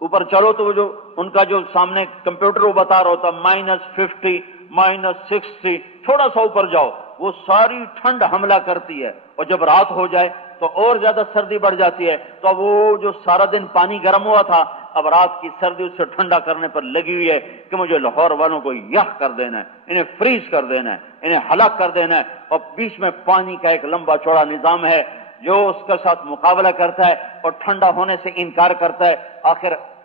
اوپر چلو تو وہ جو ان کا جو سامنے کمپیوٹر وہ بتا رہا ہوتا -50 -60، تھوڑا سا اوپر جاؤ وہ ساری ٹھنڈ حملہ کرتی ہے، اور جب رات ہو جائے تو اور زیادہ سردی بڑھ جاتی ہے، تو وہ جو سارا دن پانی گرم ہوا تھا اب رات کی سردی اسے ٹھنڈا کرنے پر لگی ہوئی ہے کہ مجھے لاہور والوں کو یخ کر دینا ہے، انہیں فریز کر دینا ہے، انہیں ہلاک کر دینا ہے، اور بیچ میں پانی کا ایک لمبا چوڑا نظام ہے جو اس کے ساتھ مقابلہ کرتا ہے اور ٹھنڈا ہونے سے انکار کرتا ہے۔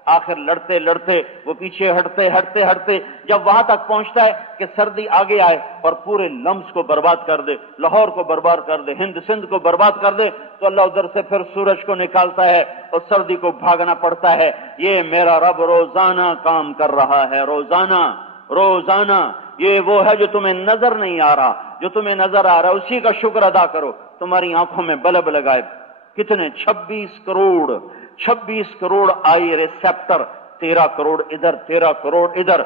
آخر لڑتے لڑتے وہ پیچھے ہٹتے جب وہاں تک پہنچتا ہے کہ سردی آگے آئے اور پورے لمس کو برباد کر دے، لاہور کو برباد کر دے، ہند سندھ کو برباد کر دے، تو اللہ ادھر سے پھر سورج کو نکالتا ہے اور سردی کو بھاگنا پڑتا ہے۔ یہ میرا رب روزانہ کام کر رہا ہے، روزانہ یہ وہ ہے جو تمہیں نظر نہیں آ رہا، جو تمہیں نظر آ رہا ہے اسی کا شکر ادا کرو۔ تمہاری آنکھوں میں بلب لگائے کتنے 26 کروڑ آئی ریسپٹر، 13 کروڑ ادھر 13 کروڑ ادھر،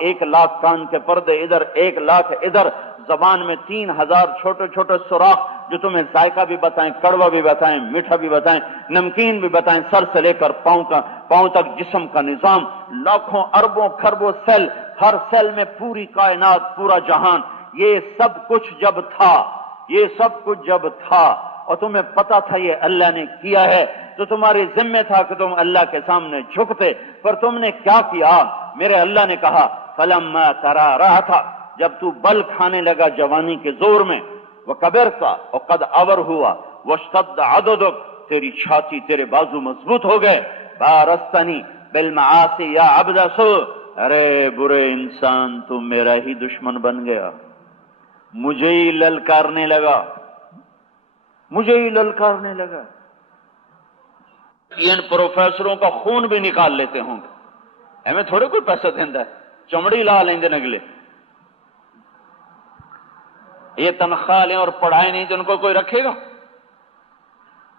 1 لاکھ کان کے پردے ادھر، 1 لاکھ ادھر، زبان میں 3000 چھوٹے سوراخ جو تمہیں ذائقہ بھی بتائیں، کڑوا بھی بتائیں، میٹھا بھی بتائیں، نمکین بھی بتائیں، سر سے لے کر پاؤں تک جسم کا نظام، لاکھوں اربوں کھربوں سیل، ہر سیل میں پوری کائنات، پورا جہان، یہ سب کچھ جب تھا اور تمہیں پتا تھا یہ اللہ نے کیا ہے تو تمہارے ذمہ تھا کہ تم اللہ کے سامنے جھکتے، پر تم نے کیا کیا؟ میرے اللہ نے کہا فلما ترا رہا تھا جب تو بل کھانے لگا جوانی کے زور میں، وکبرتا اور قد اور ہوا، واشتد عضدک، تیری چھاتی تیرے بازو مضبوط ہو گئے، بارستنی بالمعاصی یا عبد سو، ارے برے انسان تو میرا ہی دشمن بن گیا، مجھے ہی للکارنے لگا۔ ان پروفیسروں کا خون بھی نکال لیتے ہوں گے، ہمیں تھوڑے کوئی پیسہ دینا ہے، چمڑی لا لیں گے نگلے، یہ تنخواہ لیں اور پڑھائیں نہیں تو ان کو کوئی رکھے گا؟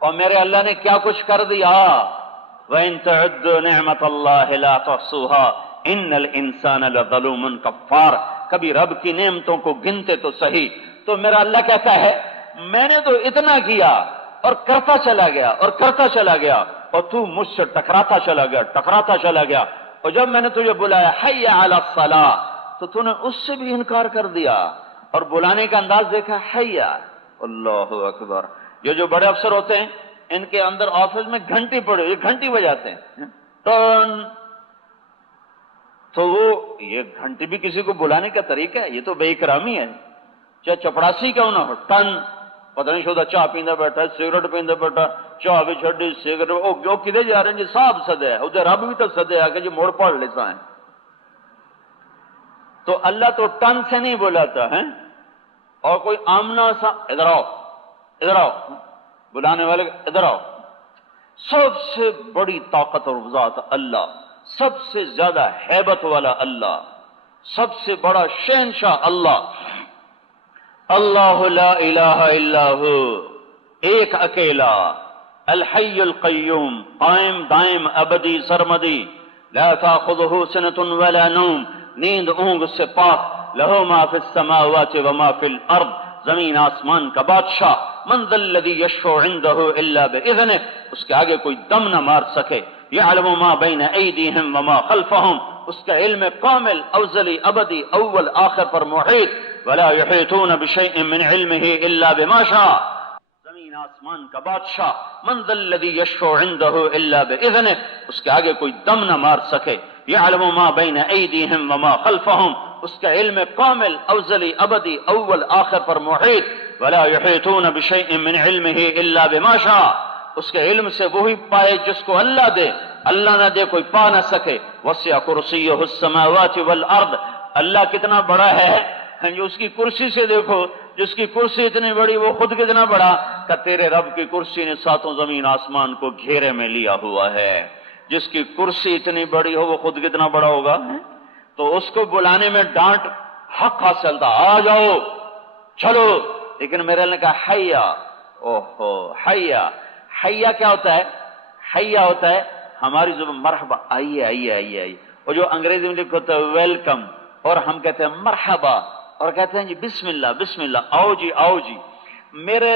اور میرے اللہ نے کیا کچھ کر دیا، وَإِن تَعُدُّوا نِعْمَةَ اللَّهِ لَا تُحْصُوهَا إِنَّ الْإِنسَانَ لَظَلُومٌ كَفَّارٌ۔ کبھی رب کی نعمتوں کو گنتے تو صحیح، تو میرا اللہ کہتا ہے میں نے تو اتنا کیا اور کرتا چلا گیا اور تو مجھ سے ٹکراتا چلا گیا، اور جب میں نے تجھے بلایا حی علی الصلاۃ تو تو نے اس سے بھی انکار کر دیا، اور بلانے کا انداز دیکھا، حی، اللہ اکبر۔ یہ جو بڑے افسر ہوتے ہیں ان کے اندر آفس میں گھنٹی پڑے، یہ گھنٹی بجاتے ہیں ٹن، تو وہ یہ گھنٹی بھی کسی کو بلانے کا طریقہ ہے؟ یہ تو بے اکرامی ہے، چاہے چپڑاسی کیوں نہ ہو، ٹن، پتہ نہیں شودا چاہ پیندا بیٹھا، سگریٹ پیندا بیٹھا، چاہ بھی چھڈی سگریٹ، او کدے جا رہے ہیں جی؟ صاحب سدے ہے ادھر، رب بھی تو سدے ہے کہ جی موڑ پڑھ لیتا ہے۔ تو اللہ تو ٹن سے نہیں بلاتا ہے، اور کوئی آمنا سا ادھر آؤ بلانے والے ادھر آؤ۔ سب سے بڑی طاقت اور ذات اللہ، سب سے زیادہ ہیبت والا اللہ، سب سے بڑا شہنشاہ اللہ، اللہ لا الہ الا ہو، ایک اکیلا، الحی القیوم، قائم دائم ابدی سرمدی، لا تاخذہ سنۃ ولا نوم، نیند اونگ سے پاک، لہ ما فی السماوات وما فی الارض، زمین آسمان کا بادشاہ، من ذا الذی یشفع عندہ الا باذنہ، اس کے آگے کوئی دم نہ مار سکے، یعلم ما بین ایدیہم وما خلفہم، اس کا علم کامل ازلی ابدی اول آخر پر محیط، ولا یحیطون بشیء من علمہ الا بما شاء، زمین آسمان کا بادشاہ، من ذا الذی یشفع عندہ الا باذنہ، اس کے آگے کوئی دم نہ مار سکے، یعلم ما بین ایدیہم وما خلفہم، اس کا علم کامل ازلی ابدی اول آخر پر محیط، ولا یحیطون بشیء من علمہ الا بما شاء، اس کے علم سے وہی پائے جس کو اللہ دے، اللہ نہ دے کوئی پا نہ سکے، وسع کرسیہ السماوات والارض، اللہ کتنا بڑا ہے، جو اس کی کرسی سے دیکھو، جس کی کرسی اتنی بڑی وہ خود کتنا بڑا، کہ تیرے رب کی کرسی نے ساتوں زمین آسمان کو گھیرے میں لیا ہوا ہے، جس کی کرسی اتنی بڑی ہو وہ خود کتنا بڑا ہوگا، تو اس کو بلانے میں ڈانٹ حق حاصل تھا، آ جاؤ چلو، لیکن میرے نے کہا حیا، اوہو حیا، حیا کیا ہوتا ہے؟ حیا ہوتا ہے ہماری زبان مرحبا، آئیے آئیے آئیے آئیے، اور جو انگریزی میں لکھا ہوتا ہے ویلکم، اور ہم کہتے ہیں مرحبا، اور کہتے ہیں جی بسم اللہ بسم اللہ، آؤ جی آؤ جی۔ میرے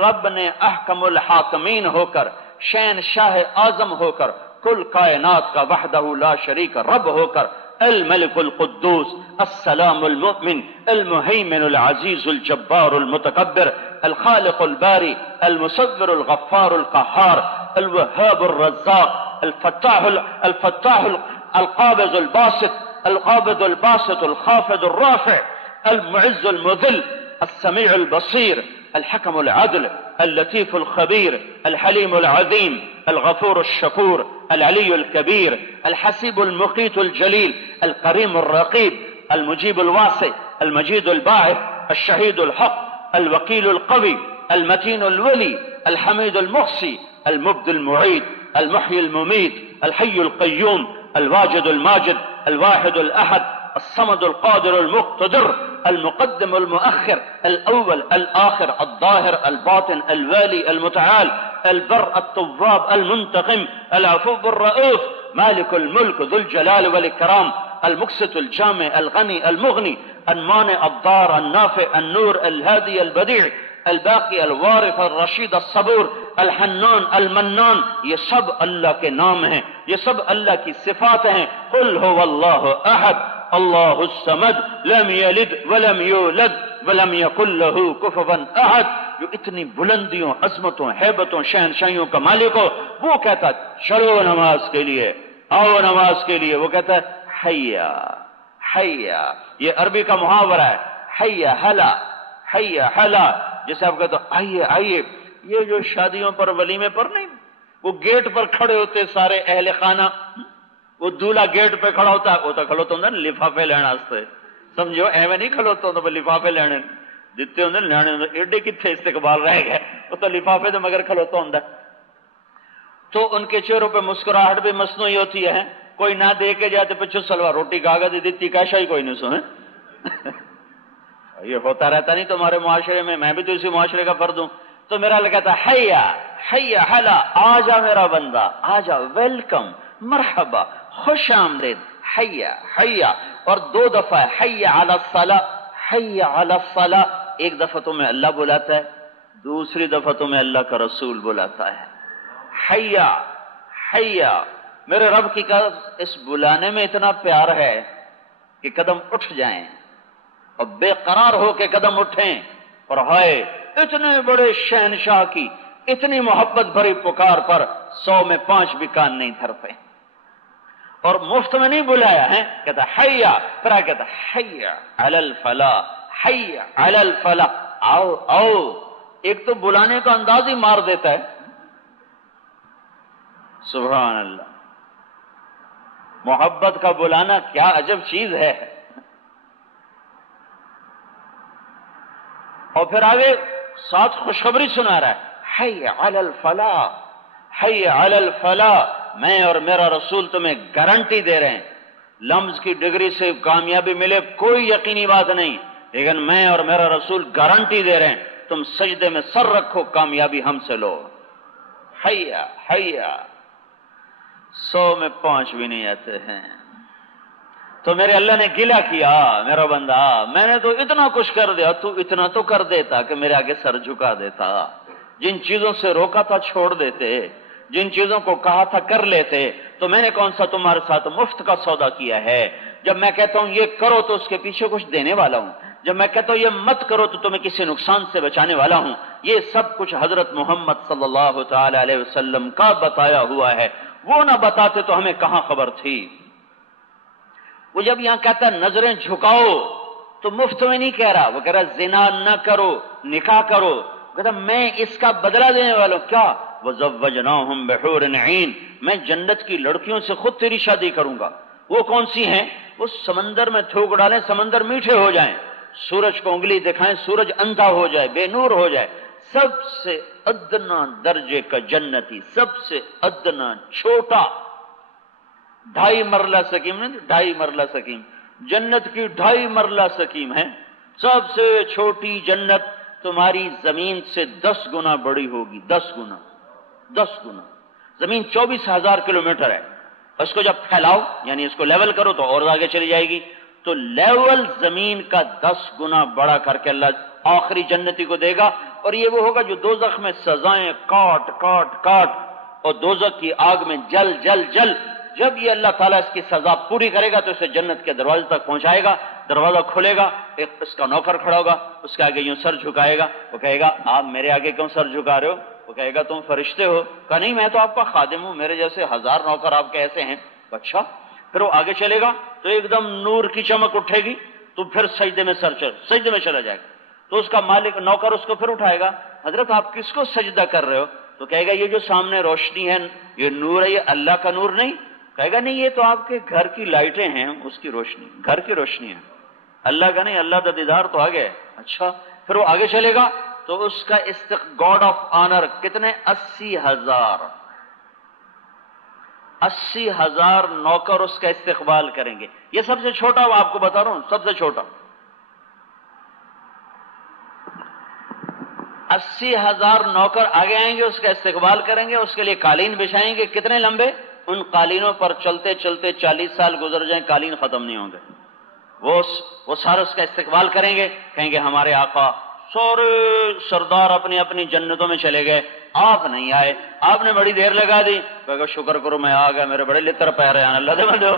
رب نے احکم الحاکمین ہو کر، شہنشاہ اعظم ہو کر، کل کائنات کا وحدہ لا شریک رب ہو کر، الملک القدوس السلام المؤمن المہیمن العزیز الجبار المتکبر الخالق الباری المصور الغفار القہار الوہاب الرزاق الفتاح القابض الباسط الخافض الرافع المعز المذل السميع البصير الحكم العدل اللطيف الخبير الحليم العظيم الغفور الشكور العلي الكبير الحسيب المقيت الجليل الكريم الرقيب المجيب الواسع المجيد الباعث الشهيد الحق الوكيل القوي المتين الولي الحميد المحصي المبدي المعيد المحيي المميت الحي القيوم الواجد الماجد الواحد الأحد الصمد القادر المقتدر المقدم المؤخر الأول الآخر الظاهر الباطن الوالي المتعال البر التواب المنتقم العفو الرؤوف مالك الملك ذو الجلال والإكرام المقسط الجامع الغني المغني المانع الضار النافع النور الهادي البديع الباقی الوارث الرشید الصبور الحنان المنان، یہ سب اللہ کے نام ہیں، یہ سب اللہ کی صفات ہیں۔ قل هو اللہ احد اللہ الصمد لم یلد ولم یولد ولم یکن له کفوا احد، جو اتنی بلندیوں عظمتوں ہیبتوں شہنشاہیوں کا مالک ہو، وہ کہتا چلو نماز کے لیے، آؤ نماز کے لیے، وہ کہتا ہے حیا حیا، یہ عربی کا محاورہ ہے، حیا حلا حیا حلا، جیسے آپ کہتے ہیں آئیے آئیے۔ یہ جو شادیوں پر ولیمے پر نہیں، وہ گیٹ پر کھڑے ہوتے سارے اہل خانہ، وہ دولہا گیٹ پہ کھڑا ہوتا ہے، وہ تو کھڑوتا ہوں لفافے لینے واسطے، سمجھو ایویں نہیں کھڑوتا ہوں لفافے لینے دیتے ہوں لینے ایڈے کتنے استقبال رہ گئے، وہ تو لفافے تو مگر کھڑوتا ہوں، تو ان کے چہروں پہ مسکراہٹ بھی مصنوعی ہوتی ہے، کوئی نہ دے کے جاتے پچھو سلوا روٹی کاغذ دیتی کیشا ہی کوئی نہیں سنے یہ ہوتا رہتا نہیں تمہارے معاشرے میں بھی تو اسی معاشرے کا فرد ہوں۔ تو میرا اللہ کہتا حیا حیا حلا، آ جا میرا بندہ آ جا، ویلکم مرحبا خوش آمدید، حیا حیا، اور دو دفعہ حیا علی الصلاۃ حیا علی الصلاۃ، ایک دفعہ تمہیں اللہ بلاتا ہے، دوسری دفعہ تمہیں اللہ کا رسول بلاتا ہے، حیا حیا۔ میرے رب کی اس بلانے میں اتنا پیار ہے کہ قدم اٹھ جائیں اور بے قرار ہو کے قدم اٹھیں، اور ہائے اتنے بڑے شہنشاہ کی اتنی محبت بھری پکار پر 100 میں 5 بھی کان نہیں دھرتے، اور مفت میں نہیں بلایا ہے، کہتا حیا، پھر کہتا حیا علی الفلاح حیا علی الفلاح، آؤ آؤ۔ ایک تو بلانے کا انداز ہی مار دیتا ہے، سبحان اللہ، محبت کا بلانا کیا عجب چیز ہے۔ اور پھر آگے ساتھ خوشخبری سنا رہا ہے، حی علی الفلاح حی علی الفلاح، میں اور میرا رسول تمہیں گارنٹی دے رہے ہیں، لمز کی ڈگری سے کامیابی ملے کوئی یقینی بات نہیں، لیکن میں اور میرا رسول گارنٹی دے رہے ہیں تم سجدے میں سر رکھو، کامیابی ہم سے لو۔ حیا حیا 100 میں 5 بھی نہیں آتے ہیں۔ تو میرے اللہ نے گلہ کیا، میرا بندہ میں نے تو اتنا کچھ کر دیا، تو اتنا تو کر دیتا کہ میرے آگے سر جھکا دیتا، جن چیزوں سے روکا تھا چھوڑ دیتے، جن چیزوں کو کہا تھا کر لیتے، تو میں نے کون سا تمہارے ساتھ مفت کا سودا کیا ہے؟ جب میں کہتا ہوں یہ کرو تو اس کے پیچھے کچھ دینے والا ہوں، جب میں کہتا ہوں یہ مت کرو تو تمہیں کسی نقصان سے بچانے والا ہوں۔ یہ سب کچھ حضرت محمد صلی اللہ تعالی علیہ وسلم کا بتایا ہوا ہے، وہ نہ بتاتے تو ہمیں کہاں خبر تھی۔ وہ جب یہاں کہتا ہے نظریں جھکاؤ تو مفت میں نہیں کہہ رہا، وہ کہہ رہا زنا نہ کرو، نکاح کرو، کہتا میں اس کا بدلہ دینے والا ہوں۔ کیا؟ وَزَوَّجْنَاهُمْ بِحُورٍ عِينٍ، میں جنت کی لڑکیوں سے خود تیری شادی کروں گا۔ وہ کون سی ہیں؟ وہ سمندر میں تھوک ڈالیں، سمندر میٹھے ہو جائیں، سورج کو انگلی دکھائیں، سورج اندھا ہو جائے، بے نور ہو جائے، سب سے ادنا درجے کا جنتی، سب سے ادنا چھوٹا 2.5 مرلہ سکیم نہیں، 2.5 مرلہ سکیم، جنت کی 2.5 مرلہ سکیم ہے، سب سے چھوٹی جنت تمہاری زمین سے 10 گنا بڑی ہوگی، 10 گنا، 10 گنا۔ زمین 24,000 کلومیٹر ہے، اس کو جب پھیلاؤ یعنی اس کو لیول کرو تو اور آگے چلی جائے گی، تو لیول زمین کا 10 گنا بڑا کر کے اللہ آخری جنتی کو دے گا، اور یہ وہ ہوگا جو دوزخ میں سزائیں کاٹ کاٹ کاٹ اور دوزخ کی آگ میں جل جل جل، جب یہ اللہ تعالیٰ اس کی سزا پوری کرے گا تو اسے جنت کے دروازے تک پہنچائے گا، دروازہ کھلے گا، ایک اس کا نوکر کھڑا ہوگا، اس کے آگے یوں سر جھکائے گا، وہ کہے گا آپ میرے آگے کیوں سر جھکا رہے ہو؟ وہ کہے گا تم فرشتے ہو؟ کہا نہیں میں تو آپ کا خادم ہوں، میرے جیسے 1000 نوکر آپ کے ایسے ہیں۔ اچھا، پھر وہ آگے چلے گا تو ایک دم نور کی چمک اٹھے گی، تو پھر سجدے میں سجدے میں چلا جائے گا، تو اس کا مالک نوکر اس کو پھر اٹھائے گا، حضرت آپ کس کو سجدہ کر رہے ہو؟ تو کہے گا یہ جو سامنے روشنی ہے، یہ نور ہے، یہ اللہ کا نور نہیں؟ کہے گا نہیں یہ تو آپ کے گھر کی لائٹیں ہیں، اس کی روشنی، گھر کی روشنی ہے، اللہ کا نہیں، اللہ کا دیدار تو آگے ہے۔ اچھا، پھر وہ آگے چلے گا تو اس کا گاڈ آف آنر کتنے؟ 80,000 نوکر اس کا استقبال کریں گے۔ یہ سب سے چھوٹا وہ آپ کو بتا رہا ہوں، سب سے چھوٹا 80,000 نوکر آگے آئیں گے، اس کا استقبال کریں گے، اس کے لیے قالین بچھائیں گے۔ کتنے لمبے؟ ان قالینوں پر چلتے چلتے 40 سال گزر جائیں، قالین ختم نہیں ہوں گے۔ وہ سارے اس کا استقبال کریں گے، کہیں گے ہمارے آقا سارے سردار اپنی اپنی جنتوں میں چلے گئے، آپ نہیں آئے، آپ نے بڑی دیر لگا دی۔ کہے گا شکر کرو میں آ گیا، میرے بڑے لتر پیر ہیں، اللہ دے بندو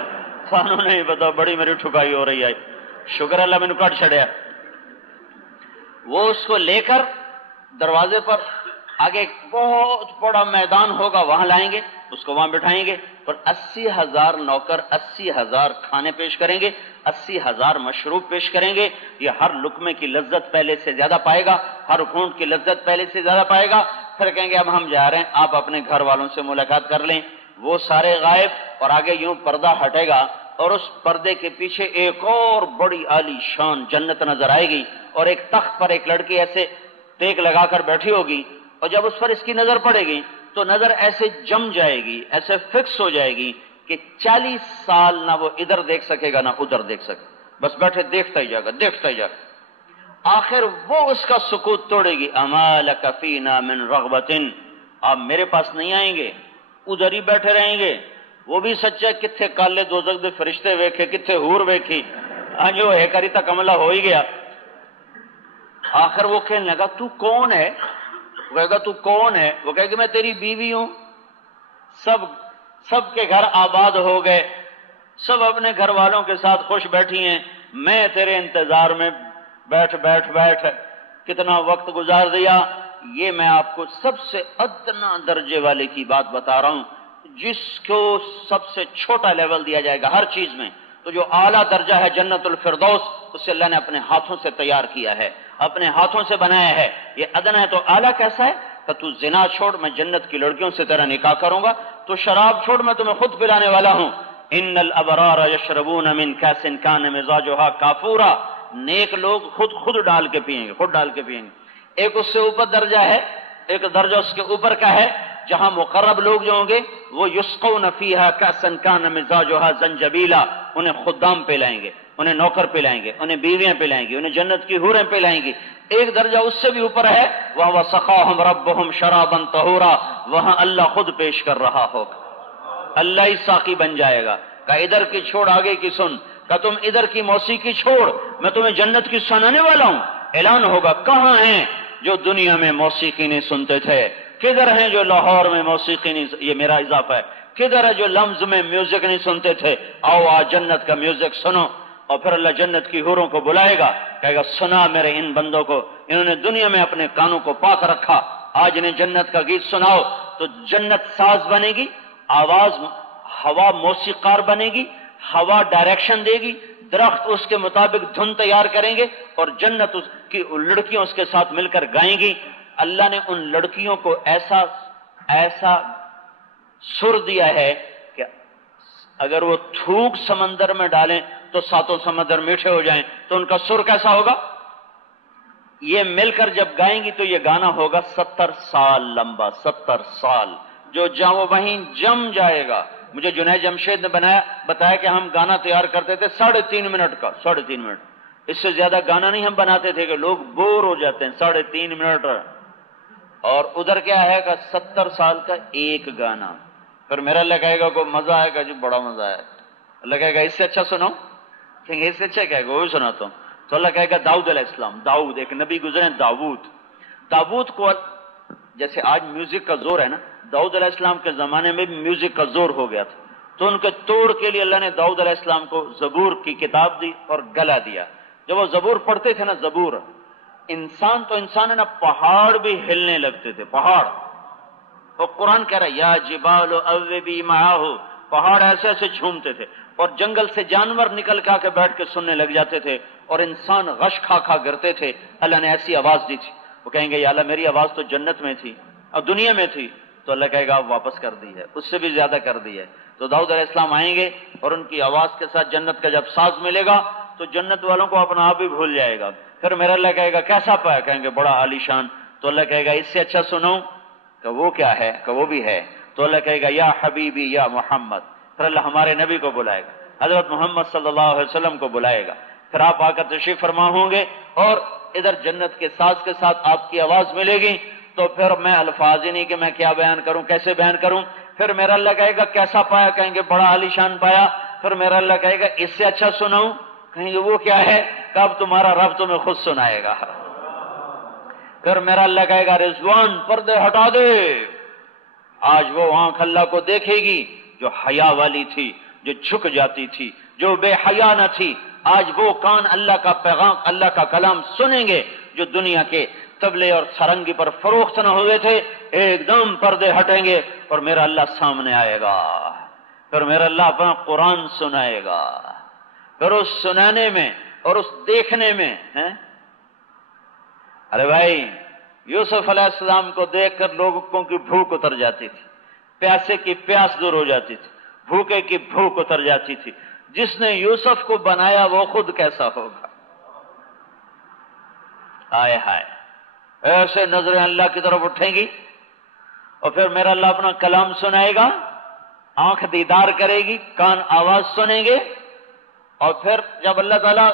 سانو نہیں پتا، بڑی میری ٹھکائی ہو رہی ہے، شکر اللہ میں نے کٹ چھڑیا۔ وہ اس کو لے کر دروازے پر آگے بہت بڑا میدان ہوگا، وہاں لائیں گے، اس کو وہاں بٹھائیں گے، اور 80,000 نوکر 80,000 کھانے پیش کریں گے، 80,000 مشروب پیش کریں گے۔ یہ ہر لقمے کی لذت پہلے سے زیادہ پائے گا، ہر گھونٹ کی لذت پہلے سے زیادہ پائے گا۔ پھر کہیں گے اب ہم جا رہے ہیں، آپ اپنے گھر والوں سے ملاقات کر لیں۔ وہ سارے غائب، اور آگے یوں پردہ ہٹے گا، اور اس پردے کے پیچھے ایک اور بڑی عالی شان جنت نظر آئے گی، اور ایک تخت پر ایک لڑکی ایسے ٹیک لگا کر بیٹھی ہوگی، اور جب اس پر اس کی نظر پڑے گی تو نظر ایسے جم جائے گی، ایسے فکس ہو جائے گی کہ 40 سال نہ وہ ادھر دیکھ سکے گا نہ ادھر دیکھ سکے، بس بیٹھے دیکھتا ہی جائے گا، دیکھتا ہی جائے گا۔ آخر وہ اس کا سکوت توڑے گی، اما لک فینا من رغبۃ، آپ میرے پاس نہیں آئیں گے، ادھر ہی بیٹھے رہیں گے۔ وہ بھی سچا، کتنے کالے دوزخ دے فرشتے ویکھے، کتنے حور ویکھی، جو ہے کری تک عملہ ہو ہی گیا۔ آخر وہ کہنے لگا تو کون ہے؟ وہ کہے گا تو کون ہے؟ وہ کہے گا میں تیری بیوی ہوں۔ سب کے گھر آباد ہو گئے، سب اپنے گھر والوں کے ساتھ خوش بیٹھی ہیں، میں تیرے انتظار میں بیٹھ کتنا وقت گزار دیا۔ یہ میں آپ کو سب سے ادنا درجے والے کی بات بتا رہا ہوں، جس کو سب سے چھوٹا لیول دیا جائے گا ہر چیز میں، تو جو اعلیٰ درجہ ہے جنت الفردوس، اسے اللہ نے اپنے ہاتھوں سے تیار کیا ہے، اپنے ہاتھوں سے بنایا ہے۔ یہ ادنا ہے تو اعلیٰ کیسا ہے؟ کہ تو زنا چھوڑ، میں جنت کی لڑکیوں سے تیرا نکاح کروں گا، تو شراب چھوڑ، میں تمہیں خود پلانے والا ہوں۔ ان الابرار یشربون من کاس کان مزاجها کافورا، نیک لوگ خود ڈال کے پیئیں گے، خود ڈال کے پیئیں گے۔ ایک اس سے اوپر درجہ ہے، ایک درجہ اس کے اوپر کا ہے جہاں مقرب لوگ جو ہوں گے وہ یسقون فیہا کأسا کان مزاجھا زنجبیلا، انہیں خدام پلائیں گے، انہیں نوکر پلائیں گے، انہیں بیویاں پلائیں گی، انہیں جنت کی حوریں پلائیں گی۔ ایک درجہ اس سے بھی اوپر ہے، وَهُوَ سَقَاهُمْ رَبُّهُمْ شَرَابًا طَهُورًا، وہاں اللہ خود پیش کر رہا ہوگا، اللہ ہی ساقی بن جائے گا۔ کہ ادھر کی چھوڑ آگے کی سن، کہ تم ادھر کی موسیقی چھوڑ، میں تمہیں جنت کی سنانے والا ہوں۔ اعلان ہوگا، کہاں ہیں جو دنیا میں موسیقی نہیں سنتے تھے؟ کدھر ہیں جو لاہور میں موسیقی نہیں، یہ میرا اضافہ ہے، کدھر ہے جو لمز میں میوزک نہیں سنتے تھے؟ آؤ آج جنت کا میوزک سنو۔ اور پھر اللہ جنت کی حوروں کو بلائے گا، کہے گا سنا میرے ان بندوں کو، انہوں نے دنیا میں اپنے کانوں کو پاک رکھا، آج انہیں جنت کا گیت سناؤ۔ تو جنت ساز بنے گی، آواز ہوا موسیقار بنے گی، ہوا ڈائریکشن دے گی، درخت اس کے مطابق دھن تیار کریں گے، اور جنت اس کی لڑکیاں اس کے ساتھ مل کر گائیں گی۔ اللہ نے ان لڑکیوں کو ایسا سر دیا ہے کہ اگر وہ تھوک سمندر میں ڈالیں تو ساتوں سمندر میٹھے ہو جائیں، تو ان کا سر کیسا ہوگا؟ یہ مل کر جب گائیں گی تو یہ گانا ہوگا 70 سال لمبا، 70 سال، جو جہاں وہیں جم جائے گا۔ مجھے جنید جمشید نے بتایا کہ ہم گانا تیار کرتے تھے 3.5 منٹ کا، 3.5 منٹ، اس سے زیادہ گانا نہیں ہم بناتے تھے کہ لوگ بور ہو جاتے ہیں، 3.5 منٹ۔ اور ادھر کیا ہے کہ 70 سال کا ایک گانا۔ پھر میرا اللہ کہے گا کوئی مزہ آئے گا، جو بڑا مزہ ہے، اللہ کہے گا اس سے اچھا سنو، کہیں گے اس سے اچھا کہے گا وہی سناتا ہوں۔ تو اللہ کہے گا داؤد علیہ السلام، داؤد ایک نبی گزرے ہیں، داؤد کو جیسے آج میوزک کا زور ہے نا، داؤد علیہ السلام کے زمانے میں بھی میوزک کا زور ہو گیا تھا، تو ان کے توڑ کے لیے اللہ نے داؤد علیہ السلام کو زبور کی کتاب دی اور گلا دیا۔ جب وہ زبور پڑھتے تھے نا، زبور، انسان ہے نا، پہاڑ بھی ہلنے لگتے تھے، پہاڑ۔ تو قرآن کہہ رہا ہے یا جبال اوبی معاہ، پہاڑ ایسے ایسے جھومتے تھے، اور جنگل سے جانور نکل کے آ کے بیٹھ کے سننے لگ جاتے تھے، اور انسان غش کھا کھا گرتے تھے۔ اللہ نے ایسی آواز دی تھی، وہ کہیں گے یا اللہ میری آواز تو جنت میں تھی اور دنیا میں تھی، تو اللہ کہے گا آپ واپس کر دی ہے، اس سے بھی زیادہ کر دی ہے۔ تو داؤد علیہ السلام آئیں گے اور ان کی آواز کے ساتھ جنت کا جب ساز ملے گا تو جنت والوں کو اپنا آپ ہی بھول جائے گا۔ پھر میرا اللہ کہے گا کیسا پایا؟ کہیں گے بڑا عالی شان۔ تو اللہ کہے گا اس سے اچھا سنو، کہ وہ کیا ہے؟ کہ وہ بھی ہے۔ تو اللہ کہے گا یا حبیبی یا محمد، پھر اللہ ہمارے نبی کو بلائے گا، حضرت محمد صلی اللہ علیہ وسلم کو بلائے گا، پھر آپ آ کر تشریف فرما ہوں گے، اور ادھر جنت کے ساز کے ساتھ آپ کی آواز ملے گی۔ تو پھر میں الفاظ ہی نہیں کہ میں کیا بیان کروں، کیسے بیان کروں۔ پھر میرا اللہ کہے گا کیسا پایا؟ کہیں گے بڑا عالی شان پایا۔ پھر میرا اللہ کہے گا اس سے اچھا سناؤں؟ کہیں گے وہ کیا ہے؟ کہ اب تمہارا رب تمہیں خود سنائے گا۔ پھر میرا اللہ کہے گا رضوان پردے ہٹا دے۔ آج وہ آنکھ اللہ کو دیکھے گی جو حیا والی تھی، جو جھک جاتی تھی، جو بے حیا نہ تھی۔ آج وہ کان اللہ کا پیغام، اللہ کا کلام سنیں گے جو دنیا کے تبلے اور سرنگی پر فروخت نہ ہوئے تھے، ایک دم پردے ہٹیں گے اور میرا اللہ سامنے آئے گا۔ پھر میرا اللہ اپنا قرآن سنائے گا۔ پھر اس سنانے میں اور اس دیکھنے میں ارے بھائی، یوسف علیہ السلام کو دیکھ کر لوگوں کی بھوک اتر جاتی تھی، پیاسے کی پیاس دور ہو جاتی تھی، بھوکے کی بھوک اتر جاتی تھی۔ جس نے یوسف کو بنایا وہ خود کیسا ہوگا؟ ہائے ہائے، ایسے نظریں اللہ کی طرف اٹھیں گی، اور پھر میرا اللہ اپنا کلام سنائے گا، آنکھ دیدار کرے گی، کان آواز سنیں گے، اور پھر جب اللہ تعالیٰ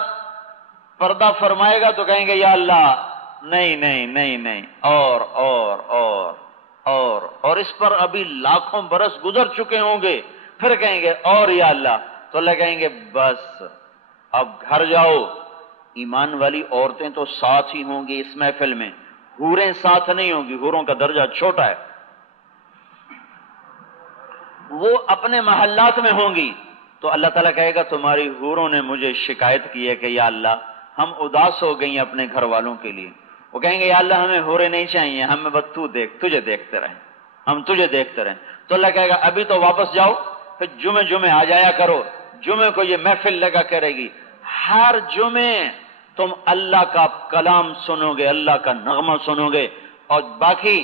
پردہ فرمائے گا تو کہیں گے یا اللہ نہیں نہیں نہیں نہیں، اور اس پر ابھی لاکھوں برس گزر چکے ہوں گے۔ پھر کہیں گے اور یا اللہ، تو اللہ کہیں گے بس اب گھر جاؤ۔ ایمان والی عورتیں تو ساتھ ہی ہوں گی اس محفل میں، حوریں ساتھ نہیں ہوں گی، حوروں کا درجہ چھوٹا ہے، وہ اپنے محلات میں ہوں گی۔ تو اللہ تعالیٰ کہے گا تمہاری حوروں نے مجھے شکایت کی ہے کہ یا اللہ ہم اداس ہو گئی اپنے گھر والوں کے لیے۔ وہ کہیں گے یا اللہ ہمیں حوریں نہیں چاہیے، ہمیں بس تجھے دیکھتے رہیں، ہم تجھے دیکھتے رہیں۔ تو اللہ کہے گا ابھی تو واپس جاؤ، پھر جمعے آ جایا کرو۔ جمعے کو یہ محفل لگا کرے گی، ہر جمعے تم اللہ کا کلام سنو گے، اللہ کا نغمہ سنو گے، اور باقی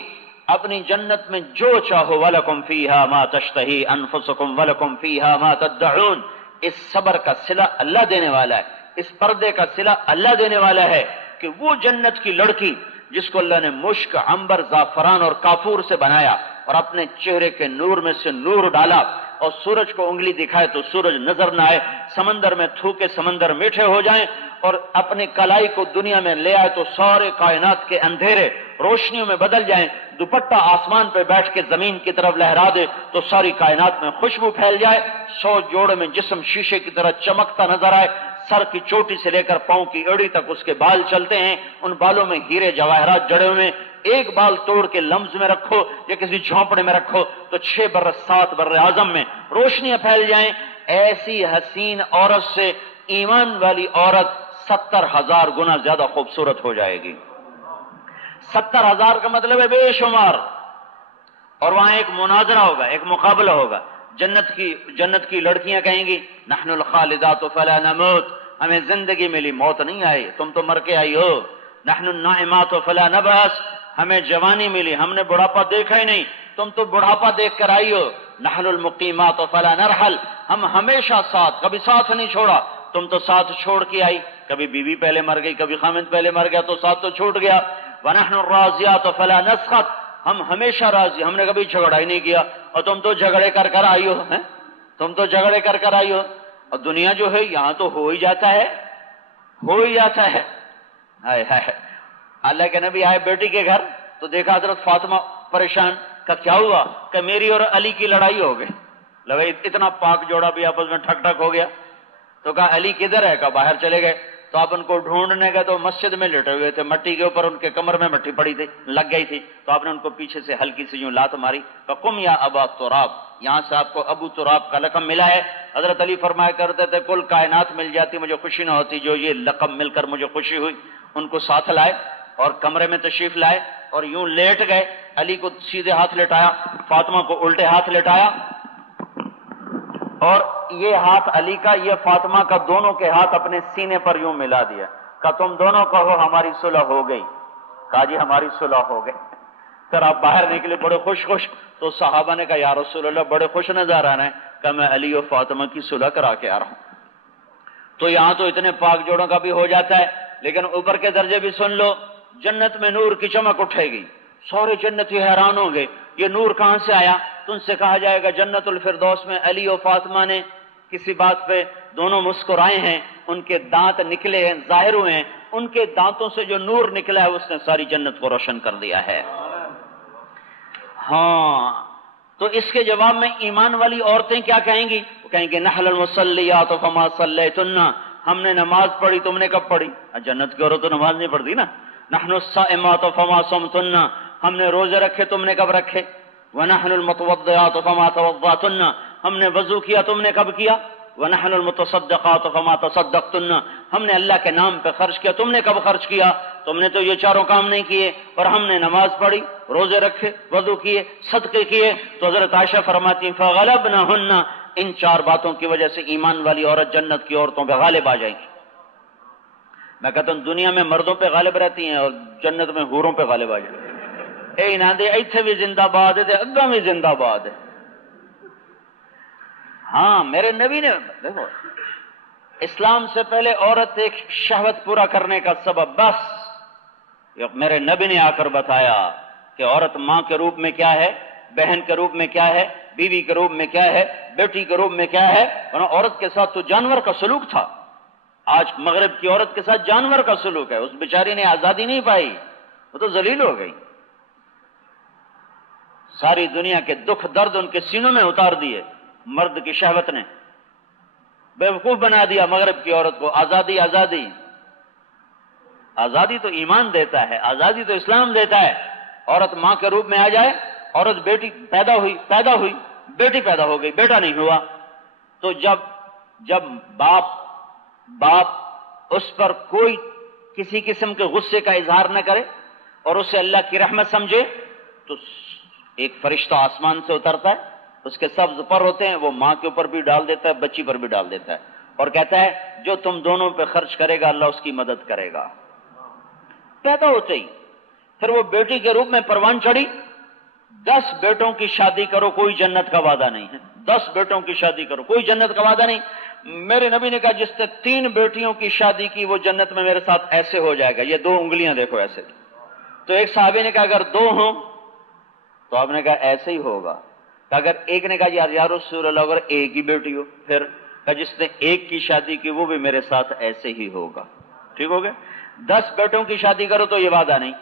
اپنی جنت میں جو چاہو وَلَكُمْ فِيهَا مَا تَشْتَهِي أَنفُسُكُمْ وَلَكُمْ فِيهَا مَا تَدَّعُونَ۔ اس صبر کا صلہ اللہ دینے والا ہے، اس پردے کا صلہ اللہ دینے والا ہے، کہ وہ جنت کی لڑکی جس کو اللہ نے مشک، عنبر، زعفران اور کافور سے بنایا، اور اپنے چہرے کے نور میں سے نور ڈالا اور سورج کو انگلی دکھائے تو سورج نظر نہ آئے، سمندر میں تھوکے سمندر میٹھے ہو جائیں، اور اپنی کلائی کو دنیا میں لے آئے تو سارے کائنات کے اندھیرے روشنیوں میں بدل جائیں، دوپٹہ آسمان پہ بیٹھ کے زمین کی طرف لہرا دے تو ساری کائنات میں خوشبو پھیل جائے، 100 جوڑے میں جسم شیشے کی طرح چمکتا نظر آئے، سر کی چوٹی سے لے کر پاؤں کی ایڑی تک اس کے بال چلتے ہیں، ان بالوں میں ہیرے جواہرات جڑے ہوئے، ایک بال توڑ کے لمز میں رکھو یا کسی جھونپڑے میں رکھو تو 6 بر 7 بر اعظم میں روشنیاں پھیل جائیں۔ ایسی حسین عورت سے ایمان والی عورت 70,000 گنا زیادہ خوبصورت ہو جائے گی۔ 70,000 کا مطلب ہے بے شمار۔ اور وہاں ایک مناظرہ ہوگا، ایک مقابلہ ہوگا، جنت کی لڑکیاں کہیں گی نحن الخالدات فلا نموت، ہمیں زندگی ملی موت نہیں آئی، تم تو مر کے آئی ہو۔ نحن النائمات فلا نبعث، ہمیں جوانی ملی، ہم نے بڑھاپا دیکھا ہی نہیں، تم تو بڑھاپا دیکھ کر آئی ہو۔ نحن المقیمات فلا نرحل، ہم ہمیشہ ساتھ، کبھی ساتھ نہیں چھوڑا، تم تو ساتھ چھوڑ کے آئی، کبھی بیوی پہلے مر گئی، کبھی خامند پہلے مر گیا تو ساتھ تو چھوٹ گیا۔ ونحن الراضیات فلا نسخط، ہم ہمیشہ راضی، ہم نے کبھی جھگڑا ہی نہیں کیا، اور تم تو جھگڑے کر کر آئی ہو، تم تو جھگڑے کر کر آئی ہو۔ اور دنیا جو ہے یہاں تو ہو ہی جاتا ہے، ہو ہی جاتا ہے۔ ہائے ہائے، اللہ کے نبی آئے بیٹی کے گھر تو دیکھا حضرت فاطمہ پریشان، کہ کیا ہوا؟ کہ میری اور علی کی لڑائی ہو گئی۔ لگا اتنا پاک جوڑا بھی آپس میں ٹھک ٹھک ہو گیا۔ تو کہا علی کدھر ہے؟ کہا باہر چلے گئے۔ تو آپ ان کو ڈھونڈنے گئے تو مسجد میں لیٹے ہوئے تھے، مٹی کے اوپر ان کے کمر میں مٹی پڑی تھی، لگ گئی تھی، تو آپ نے ان کو پیچھے سے ہلکی سی یوں لات ماری، کہ قم یا ابا تراب، یہاں سے آپ کو ابو تراب کا لقب ملا ہے۔ حضرت علی فرمایا کرتے تھے کل کائنات مل جاتی مجھے خوشی نہ ہوتی، جو یہ لقب مل کر مجھے خوشی ہوئی۔ ان کو ساتھ لائے اور کمرے میں تشریف لائے اور یوں لیٹ گئے، علی کو سیدھے ہاتھ لٹایا، فاطمہ کو الٹے ہاتھ لٹایا، اور یہ ہاتھ علی کا، یہ فاطمہ کا، دونوں کے ہاتھ اپنے سینے پر یوں ملا دیا، کہا تم دونوں کہو ہماری صلح ہو گئی۔ کہا جی ہماری صلح ہو گئی۔ پھر آپ باہر نکلے بڑے خوش تو صحابہ نے کہا یا رسول اللہ بڑے خوش نظر آ رہے ہیں، کہ میں علی اور فاطمہ کی صلح کرا کے آ رہا ہوں۔ تو یہاں تو اتنے پاک جوڑوں کا بھی ہو جاتا ہے، لیکن اوپر کے درجے بھی سن لو، جنت میں نور کی چمک اٹھے گی، سارے جنتی حیران ہوں گے، یہ نور کہاں سے آیا؟ تو ان سے کہا جائے گا جنت الفردوس میں علی اور فاطمہ نے کسی بات پہ دونوں مسکرائے ہیں، ان کے دانت نکلے ہیں، ظاہر ہوئے ہیں، ان کے دانتوں سے جو نور نکلا ہے اس نے ساری جنت کو روشن کر دیا ہے۔ ہاں، تو اس کے جواب میں ایمان والی عورتیں کیا کہیں گی؟ وہ کہیں گے نحل المصلیات فما صلیتن، ہم نے نماز پڑھی، تم نے کب پڑھی؟ جنت کی عورت تو نماز نہیں پڑھتی نا۔ نحن الصائمات فما صمتن، ہم نے روزے رکھے، تم نے کب رکھے؟ ونحن المتوضئات فما توضأتن، ہم نے وضو کیا، تم نے کب کیا؟ ونحن المتصدقات فما تصدقتن، ہم نے اللہ کے نام پہ خرچ کیا، تم نے کب خرچ کیا؟ تم نے تو یہ چاروں کام نہیں کیے، اور ہم نے نماز پڑھی، روزے رکھے، وضو کیے، صدقے کیے۔ تو حضرت عائشہ فرماتی ہیں فغلبنہن، ان 4 باتوں کی وجہ سے ایمان والی عورت جنت کی عورتوں پہ غالب آ جائے گی۔ میں کہتا ہوں دنیا میں مردوں پہ غالب رہتی ہیں اور جنت میں حوروں پہ غالب آ جائے گی۔ اے نہ دے ایتھے بھی زندہ باد ہے، اگاں بھی زندہ باد ہے۔ ہاں، میرے نبی نے دیکھو اسلام سے پہلے عورت ایک شہوت پورا کرنے کا سبب، بس میرے نبی نے آ کر بتایا کہ عورت ماں کے روپ میں کیا ہے، بہن کے روپ میں کیا ہے، بیوی کے روپ میں کیا ہے، بیٹی کے روپ میں کیا ہے۔ ورنہ عورت کے ساتھ تو جانور کا سلوک تھا، آج مغرب کی عورت کے ساتھ جانور کا سلوک ہے، اس بیچاری نے آزادی نہیں پائی، وہ تو ذلیل ہو گئی، ساری دنیا کے دکھ درد ان کے سینوں میں اتار دیے، مرد کی شہوت نے بیوقوف بنا دیا مغرب کی عورت کو۔ آزادی آزادی، آزادی تو ایمان دیتا ہے، آزادی تو اسلام دیتا ہے۔ عورت ماں کے روپ میں آ جائے، عورت بیٹی پیدا ہوئی، بیٹی پیدا ہو گئی، بیٹا نہیں ہوا، تو جب باپ اس پر کوئی کسی قسم کے غصے کا اظہار نہ کرے اور اسے اللہ کی رحمت سمجھے، تو ایک فرشتہ آسمان سے اترتا ہے، اس کے سبز پر ہوتے ہیں، وہ ماں کے اوپر بھی ڈال دیتا ہے، بچی پر بھی ڈال دیتا ہے، اور کہتا ہے جو تم دونوں پہ خرچ کرے گا اللہ اس کی مدد کرے گا۔ پیدا ہوتے ہی پھر وہ بیٹی کے روپ میں پروان چڑھی، 10 بیٹوں کی شادی کرو کوئی جنت کا وعدہ نہیں ہے، 10 بیٹوں کی شادی کرو کوئی جنت کا وعدہ نہیں۔ میرے نبی نے کہا جس نے 3 بیٹیوں کی شادی کی وہ جنت میں میرے ساتھ ایسے ہو جائے گا، یہ 2 انگلیاں دیکھو ایسے۔ تو ایک صحابی نے کہا اگر 2 ہوں تو آپ نے کہا ایسے ہی ہوگا. کہ اگر ایک نے کہا یا رسول اللہ اگر ایک ہی بیٹی ہو, پھر کہ جس نے ایک کی شادی کی وہ بھی میرے ساتھ ایسے ہی ہوگا. ٹھیک ہو گیا. 10 بیٹوں کی شادی کرو تو یہ وعدہ نہیں,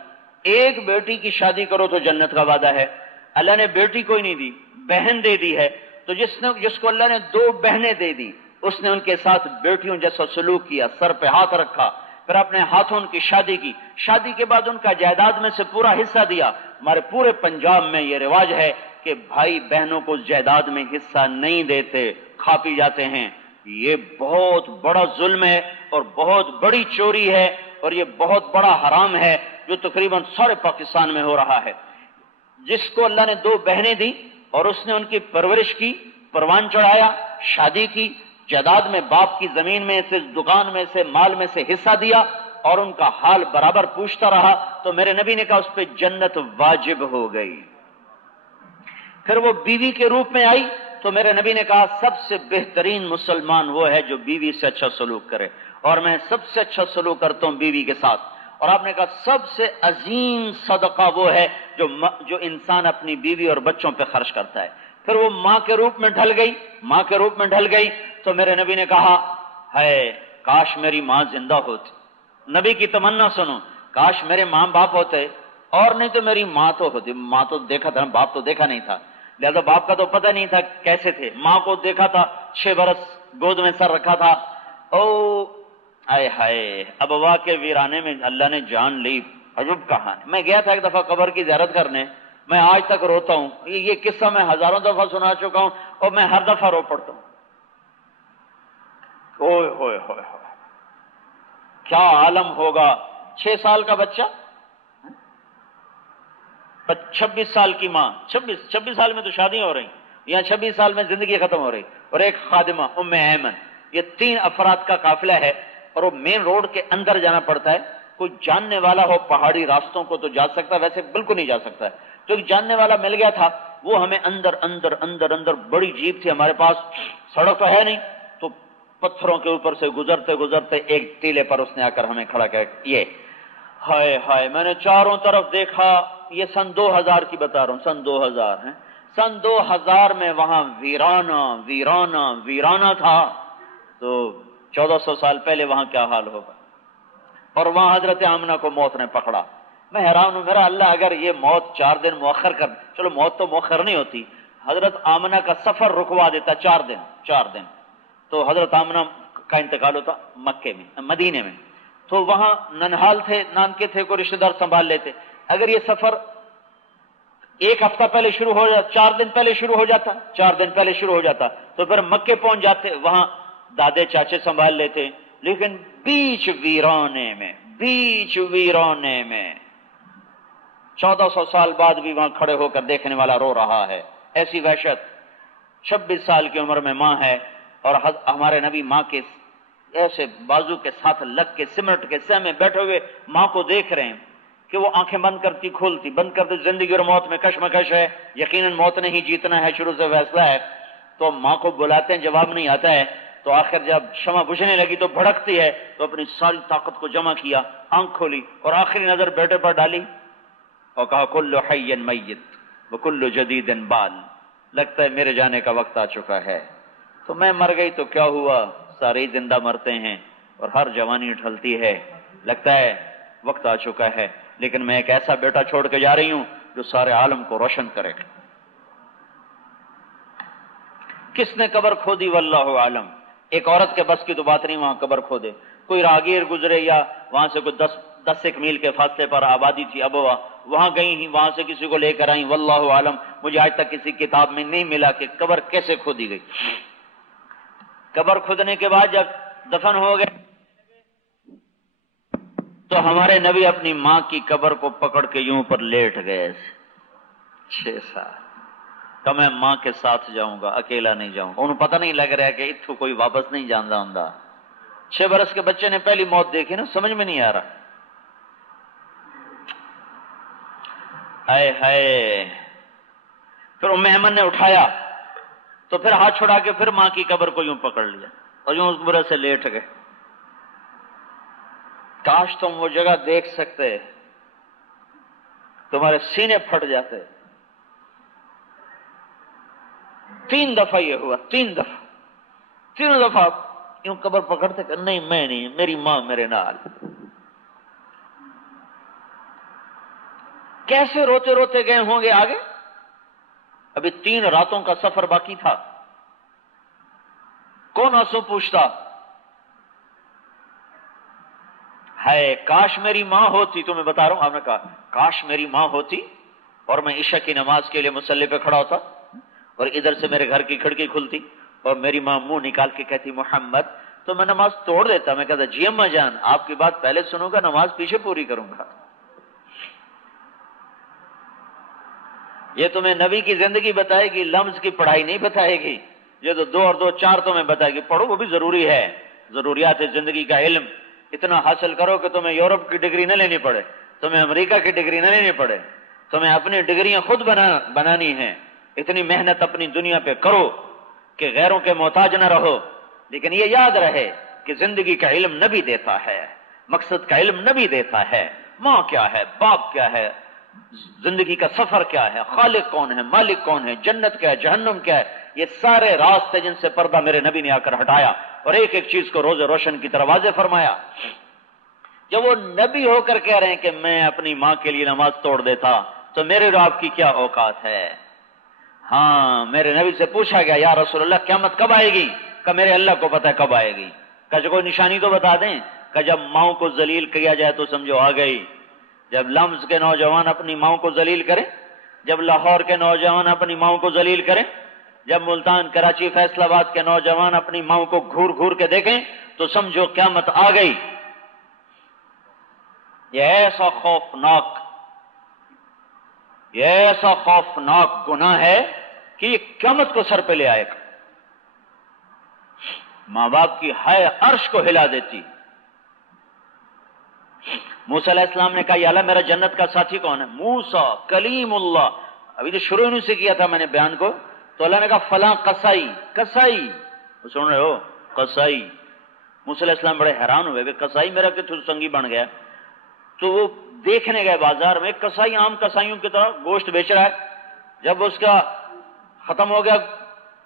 ایک بیٹی کی شادی کرو تو جنت کا وعدہ ہے. اللہ نے بیٹی کوئی نہیں دی, بہن دے دی ہے, تو جس کو اللہ نے 2 بہنیں دے دی اس نے ان کے ساتھ بیٹیوں جیسا سلوک کیا, سر پہ ہاتھ رکھا, پھر اپنے ہاتھوں ان کی شادی کی. شادی کے بعد ان کا جائیداد میں سے پورا حصہ دیا. ہمارے پورے پنجاب میں یہ رواج ہے کہ بھائی بہنوں کو جائیداد میں حصہ نہیں دیتے, کھا پی جاتے ہیں. یہ بہت بڑا ظلم ہے اور بہت بڑی چوری ہے, اور یہ بہت بڑا حرام ہے جو تقریباً سارے پاکستان میں ہو رہا ہے. جس کو اللہ نے 2 بہنیں دی اور اس نے ان کی پرورش کی, پروان چڑھایا, شادی کی, جائیداد میں باپ کی زمین میں سے, دکان میں سے, مال میں سے حصہ دیا اور ان کا حال برابر پوچھتا رہا, تو میرے نبی نے کہا اس پہ جنت واجب ہو گئی. پھر وہ بیوی کے روپ میں آئی تو میرے نبی نے کہا سب سے بہترین مسلمان وہ ہے جو بیوی سے اچھا سلوک کرے, اور میں سب سے اچھا سلوک کرتا ہوں بیوی کے ساتھ. اور آپ نے کہا سب سے عظیم صدقہ وہ ہے جو انسان اپنی بیوی اور بچوں پہ خرچ کرتا ہے. پھر وہ ماں کے روپ میں ڈھل گئی, تو میرے نبی نے کہا ہے کاش میری ماں زندہ ہوتی. نبی کی تمنا سنو, کاش میرے ماں باپ ہوتے, اور نہیں تو میری ماں تو ہوتی. ماں تو دیکھا تھا, باپ تو دیکھا نہیں تھا, لہذا باپ کا تو پتہ نہیں تھا کیسے تھے. ماں کو دیکھا تھا, 6 برس گود میں سر رکھا تھا. او آئے ہائے, ابوا کے ویرانے میں اللہ نے جان لی. عجب کہانی. میں گیا تھا ایک دفعہ قبر کی زیارت کرنے, میں آج تک روتا ہوں. یہ قصہ میں ہزاروں دفعہ سنا چکا ہوں اور میں ہر دفعہ رو پڑتا ہوں. اوئے ہوئے ہوئے ہوئے, کیا عالم ہوگا. 6 سال کا بچہ, 26 سال کی ماں, 26 سال میں تو شادی ہو رہی, یہاں 26 سال میں زندگی ختم ہو رہی, اور ایک خادمہ ام ایمن. یہ 3 افراد کا قافلہ ہے اور وہ مین روڈ کے اندر جانا پڑتا ہے. کوئی جاننے والا ہو پہاڑی راستوں کو تو جا سکتا ہے, ویسے بالکل نہیں جا سکتا ہے. جو جاننے والا مل گیا تھا وہ ہمیں اندر بڑی جیپ تھی ہمارے پاس, سڑک تو ہے نہیں, تو پتھروں کے اوپر سے گزرتے ایک ٹیلے پر اس نے آ کر ہمیں کھڑا کیا. یہ ہائے ہائے, میں نے چاروں طرف دیکھا. یہ سن 2000 کی بتا رہا ہوں, سن 2000 ہے. سن 2000 میں وہاں ویرانہ تھا, تو 1400 سال پہلے وہاں کیا حال ہوگا. اور وہاں حضرت آمنہ کو موت نے پکڑا. میں حیران ہوں, میرا اللہ اگر یہ موت 4 دن مؤخر کر, چلو موت تو مؤخر نہیں ہوتی, حضرت آمنہ کا سفر رکوا دیتا 4 دن, تو حضرت آمنہ کا انتقال ہوتا مکے میں, مدینے میں. تو وہاں ننحال تھے, نانکے تھے, کوئی رشتہ دار سنبھال لیتے. اگر یہ سفر 1 ہفتہ پہلے شروع ہو جاتا, 4 دن پہلے شروع ہو جاتا, تو پھر مکے پہنچ جاتے, وہاں دادے چاچے سنبھال لیتے. لیکن بیچ ویرانے میں 1400 سال بعد بھی وہاں کھڑے ہو کر دیکھنے والا رو رہا ہے. ایسی وحشت. 26 سال کی عمر میں ماں ہے, اور ہمارے نبی ماں کے ایسے بازو کے ساتھ لگ کے سمٹ کے سہ میں بیٹھے ہوئے ماں کو دیکھ رہے ہیں کہ وہ آنکھیں بند کرتی کھولتی, بند کرتی. زندگی اور موت میں کشمکش ہے, یقیناً موت نے ہی جیتنا ہے, شروع سے فیصلہ ہے. تو ماں کو بلاتے ہیں, جواب نہیں آتا ہے. تو آخر جب شمع بجھنے لگی تو بھڑکتی ہے, تو اپنی ساری طاقت کو جمع کیا, آنکھ کھولی اور آخری نظر بیٹے پر ڈالی اور کہا کل حی میت وکل جدید بال, لگتا ہے میرے جانے کا وقت آ چکا ہے. تو میں مر گئی تو کیا ہوا, سارے ہی زندہ مرتے ہیں اور ہر جوانی ڈھلتی ہے, لگتا ہے وقت آ چکا ہے. لیکن میں ایک ایسا بیٹا چھوڑ کے جا رہی ہوں جو سارے عالم کو روشن کرے. کس نے قبر کھودی واللہ عالم. ایک عورت کے بس کی تو بات نہیں وہاں قبر کھودے. کوئی راہگیر گزرے یا وہاں سے کوئی 10 میل کے فاصلے پر آبادی تھی ابوا, وہاں گئی ہی, وہاں سے کسی کو لے کر آئیں, واللہ عالم. مجھے آج تک کسی کتاب میں نہیں ملا کہ قبر کیسے کھودی گئی. قبر کھودنے کے بعد جب دفن ہو گئے تو ہمارے نبی اپنی ماں کی قبر کو پکڑ کے یوں پر لیٹ گئے. 6 سال کہ میں ماں کے ساتھ جاؤں گا, اکیلا نہیں جاؤں گا. انہوں پتہ نہیں لگ رہا ہے کہ اتھو کوئی واپس نہیں جاندا ہوندا. 6 برس کے بچے نے پہلی موت دیکھی نا, سمجھ میں نہیں آ رہا. ہائے ہائے. پھر ام ایمن نے اٹھایا تو پھر ہاتھ چھڑا کے پھر ماں کی قبر کو یوں پکڑ لیا اور یوں اس برے سے لیٹ گئے. کاش تم وہ جگہ دیکھ سکتے, تمہارے سینے پھٹ جاتے. 3 دفعہ یہ ہوا، 3 دفعہ، تینوں دفعہ یوں قبر پکڑتے کہ نہیں میں نہیں، میری ماں میرے نال۔ کیسے روتے روتے گئے ہوں گے آگے؟ ابھی 3 راتوں کا سفر باقی تھا۔ کون آنسو پوچھتا ہے کاش میری ماں ہوتی، تو میں بتا رہا ہوں، آپ نے کہا کاش میری ماں ہوتی اور میں عشاء کی نماز کے لیے مصلی پہ کھڑا ہوتا اور ادھر سے میرے گھر کی کھڑکی کھلتی اور میری ماں منہ نکال کے کہتی محمد، تو میں نماز توڑ دیتا، میں کہتا جی اماں جان آپ کی بات پہلے سنوں گا، نماز پیچھے پوری کروں گا۔ یہ تمہیں نبی کی زندگی بتائے گی، لمز کی پڑھائی نہیں بتائے گی۔ یہ تو 2 اور 2 4 تمہیں بتائے گی، پڑھو وہ بھی ضروری ہے، ضروریات زندگی کا علم اتنا حاصل کرو کہ تمہیں یورپ کی ڈگری نہ لینی پڑے، تمہیں امریکہ کی ڈگری نہ لینی پڑے، تمہیں اپنی ڈگریاں خود بنانی ہیں۔ اتنی محنت اپنی دنیا پہ کرو کہ غیروں کے محتاج نہ رہو، لیکن یہ یاد رہے کہ زندگی کا علم نبی دیتا ہے، مقصد کا علم نبی دیتا ہے، ماں کیا ہے، باپ کیا ہے، زندگی کا سفر کیا ہے، خالق کون ہے، مالک کون ہے، جنت کیا ہے، جہنم کیا ہے، یہ سارے راستے جن سے پردہ میرے نبی نے آ کر ہٹایا اور ایک ایک چیز کو روز روشن کی طرح واضح فرمایا۔ جب وہ نبی ہو کر کہہ رہے ہیں کہ میں اپنی ماں کے لیے نماز توڑ دیتا، تو میرے اور آپ کی کیا اوقات ہے؟ ہاں، میرے نبی سے پوچھا گیا یا رسول اللہ قیامت کب آئے گی؟ کہ میرے اللہ کو پتہ ہے کب آئے گی۔ کہ کوئی نشانی تو بتا دیں۔ کہ جب ماؤں کو ذلیل کیا جائے تو سمجھو آ گئی۔ جب لمز کے نوجوان اپنی ماؤں کو ذلیل کریں، جب لاہور کے نوجوان اپنی ماؤں کو ذلیل کریں، جب ملتان کراچی فیصل آباد کے نوجوان اپنی ماؤں کو گھور گھور کے دیکھیں تو سمجھو قیامت آ گئی۔ یہ ایسا خوفناک گناہ ہے کہ یہ قیامت کو سر پہ لے آئے گا۔ ماں باپ کی حیا عرش کو ہلا دیتی۔ موسیٰ علیہ السلام نے کہا یا اللہ میرا جنت کا ساتھی کون ہے؟ موسیٰ کلیم اللہ۔ ابھی تو شروع ہی سے کیا تھا میں نے بیان کو، تو اللہ نے کہا فلاں قصائی، قصائی سن رہے ہو، قصائی۔ موسیٰ علیہ السلام بڑے حیران ہوئے کہ قصائی میرا کتوں سنگی بن گیا۔ تو وہ دیکھنے گئے بازار میں، قصائی عام قصائیوں کی طرح گوشت بیچ رہا ہے۔ جب اس کا ختم ہو گیا،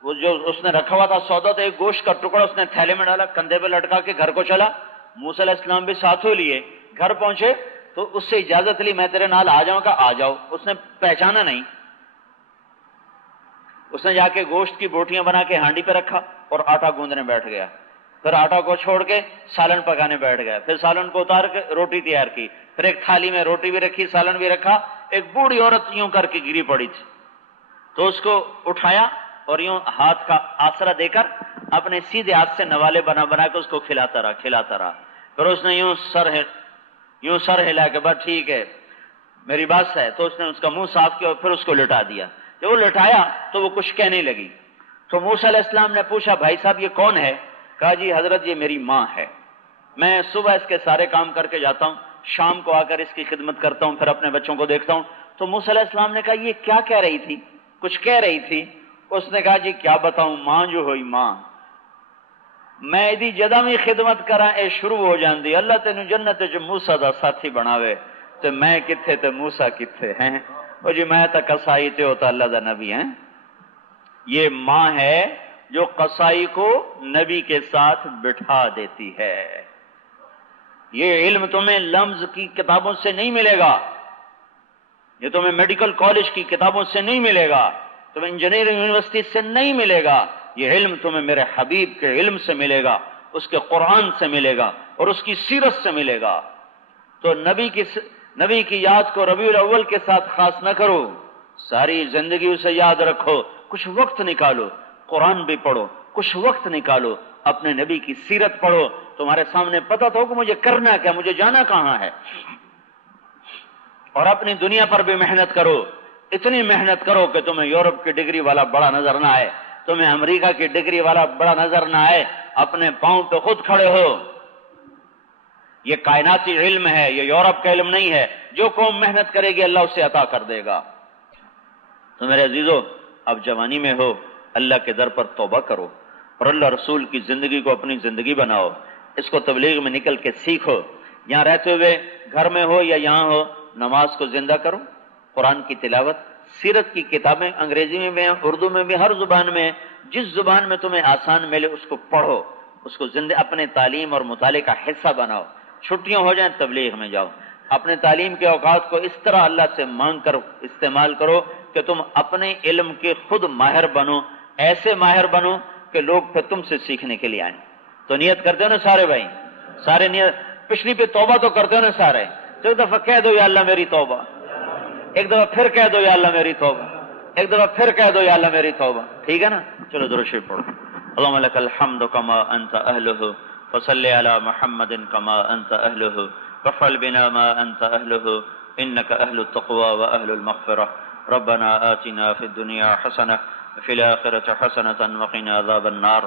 وہ جو اس نے رکھا ہوا تھا سودا، تو ایک گوشت کا ٹکڑا اس نے تھیلے میں ڈالا، کندھے پہ لٹکا کے گھر کو چلا۔ موسیٰ علیہ السلام بھی ساتھوں لیے گھر پہنچے تو اس سے اجازت لی میں تیرے نال آ جاؤں گا، آ جاؤ۔ اس نے پہچانا نہیں۔ اس نے جا کے گوشت کی بوٹیاں بنا کے ہانڈی پہ رکھا اور آٹا گوندنے بیٹھ گیا۔ پھر آٹا کو چھوڑ کے سالن پکانے بیٹھ گیا۔ پھر سالن کو اتار کے روٹی تیار کی، پھر ایک تھالی میں روٹی بھی رکھی، سالن بھی رکھا۔ ایک بوڑھی عورت یوں کر کے گری پڑی تھی، تو اس کو اٹھایا اور یوں ہاتھ کا آسرا دے کر اپنے سیدھے ہاتھ سے نوالے بنا بنا کے اس کو کھلاتا رہا۔ پھر اس نے یوں سر ہلا کہ بس ٹھیک ہے میری بات ہے، تو اس نے اس کا منہ صاف کیا اور پھر اس کو لٹا دیا۔ جب وہ لٹایا تو وہ کچھ کہنے لگی، تو موسیٰ علیہ السلام نے پوچھا بھائی صاحب یہ کون ہے؟ کہا جی حضرت یہ میری ماں ہے، میں صبح اس کے سارے کام کر کے جاتا ہوں، شام کو آ کر اس کی خدمت کرتا ہوں، پھر اپنے بچوں کو دیکھتا ہوں۔ تو موسیٰ علیہ السلام نے کہا یہ کیا کہہ رہی تھی؟ کچھ کہہ رہی تھی۔ اس نے کہا جی کیا بتاؤں، ماں جو ہوئی ماں، میں دی جدا میں خدمت کراں اے شروع ہو جاندی، اللہ تینوں جنت جو موسیٰ دا ساتھی بناوے، تے میں کتھے تے موسیٰ کتھے ہیں؟ وہ جی میں تا قصائی تے ہوتا اللہ دا نبی ہیں۔ یہ ماں ہے جو قصائی کو نبی کے ساتھ بٹھا دیتی ہے۔ یہ علم تمہیں لمز کی کتابوں سے نہیں ملے گا، یہ تمہیں میڈیکل کالج کی کتابوں سے نہیں ملے گا، تمہیں انجینئرنگ یونیورسٹی سے نہیں ملے گا۔ یہ علم تمہیں میرے حبیب کے علم سے ملے گا، اس کے قرآن سے ملے گا اور اس کی سیرت سے ملے گا۔ تو نبی کی یاد کو ربیع الاول کے ساتھ خاص نہ کرو، ساری زندگی اسے یاد رکھو، کچھ وقت نکالو، قرآن بھی پڑھو، کچھ وقت نکالو، اپنے نبی کی سیرت پڑھو، تمہارے سامنے پتہ تو ہو کہ مجھے کرنا کیا، مجھے جانا کہاں ہے۔ اور اپنی دنیا پر بھی محنت کرو، اتنی محنت کرو کہ تمہیں یورپ کی ڈگری والا بڑا نظر نہ آئے، تمہیں امریکہ کی ڈگری والا بڑا نظر نہ آئے، اپنے پاؤں پہ خود کھڑے ہو۔ یہ کائناتی علم ہے، یہ یورپ کا علم نہیں ہے۔ جو قوم محنت کرے گی اللہ اسے عطا کر دے گا۔ تو میرے عزیزو، اب جوانی میں ہو، اللہ کے در پر توبہ کرو اور اللہ رسول کی زندگی کو اپنی زندگی بناؤ، اس کو تبلیغ میں نکل کے سیکھو۔ یہاں رہتے ہوئے گھر میں ہو یا یہاں ہو، نماز کو زندہ کرو، قرآن کی تلاوت، سیرت کی کتابیں انگریزی میں بھی ہیں، اردو میں بھی، ہر زبان میں، جس زبان میں تمہیں آسان ملے اس کو پڑھو، اس کو زندہ اپنے تعلیم اور مطالعے کا حصہ بناؤ۔ چھٹیاں ہو جائیں تبلیغ میں جاؤ، اپنے تعلیم کے اوقات کو اس طرح اللہ سے مانگ کر استعمال کرو کہ تم اپنے علم کے خود ماہر بنو، ایسے ماہر بنو کہ لوگ پھر تم سے سیکھنے کے لیے آئیں۔ تو نیت کرتے ہو نا سارے بھائی، سارے نیت، پچھلی پہ توبہ تو کرتے ہو نا سارے، تو ایک دفعہ کہہ دو یا اللہ میری توبہ، ایک دفعہ پھر کہہ دو یا اللہ میری توبہ، ایک دفعہ پھر کہہ دو یا اللہ میری توبہ، ٹھیک ہے نا؟ چلو درود شریف پڑھو۔ اللہم لک الحمد کما انت اہلہ فصلی علی محمد کما انت اہلہ وافعل بنا ما انت اہلہ انک اہل التقوی واہل المغفرہ ربنا آتنا فی الدنیا حسنہ وفی الآخرة حسنة وقنا عذاب النار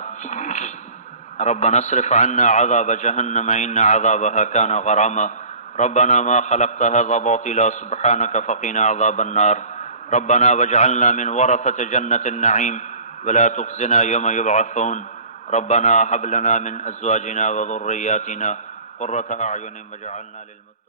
ربنا اصرف عنا عذاب جہنم ان عذابها كان غراما ربنا ما خلقت هذا باطلا سبحانك فقنا عذاب النار ربنا واجعلنا من ورثة جنة النعيم ولا تخزنا يوم يبعثون ربنا هب لنا من أزواجنا وذرياتنا قرة أعين واجعلنا للمتقين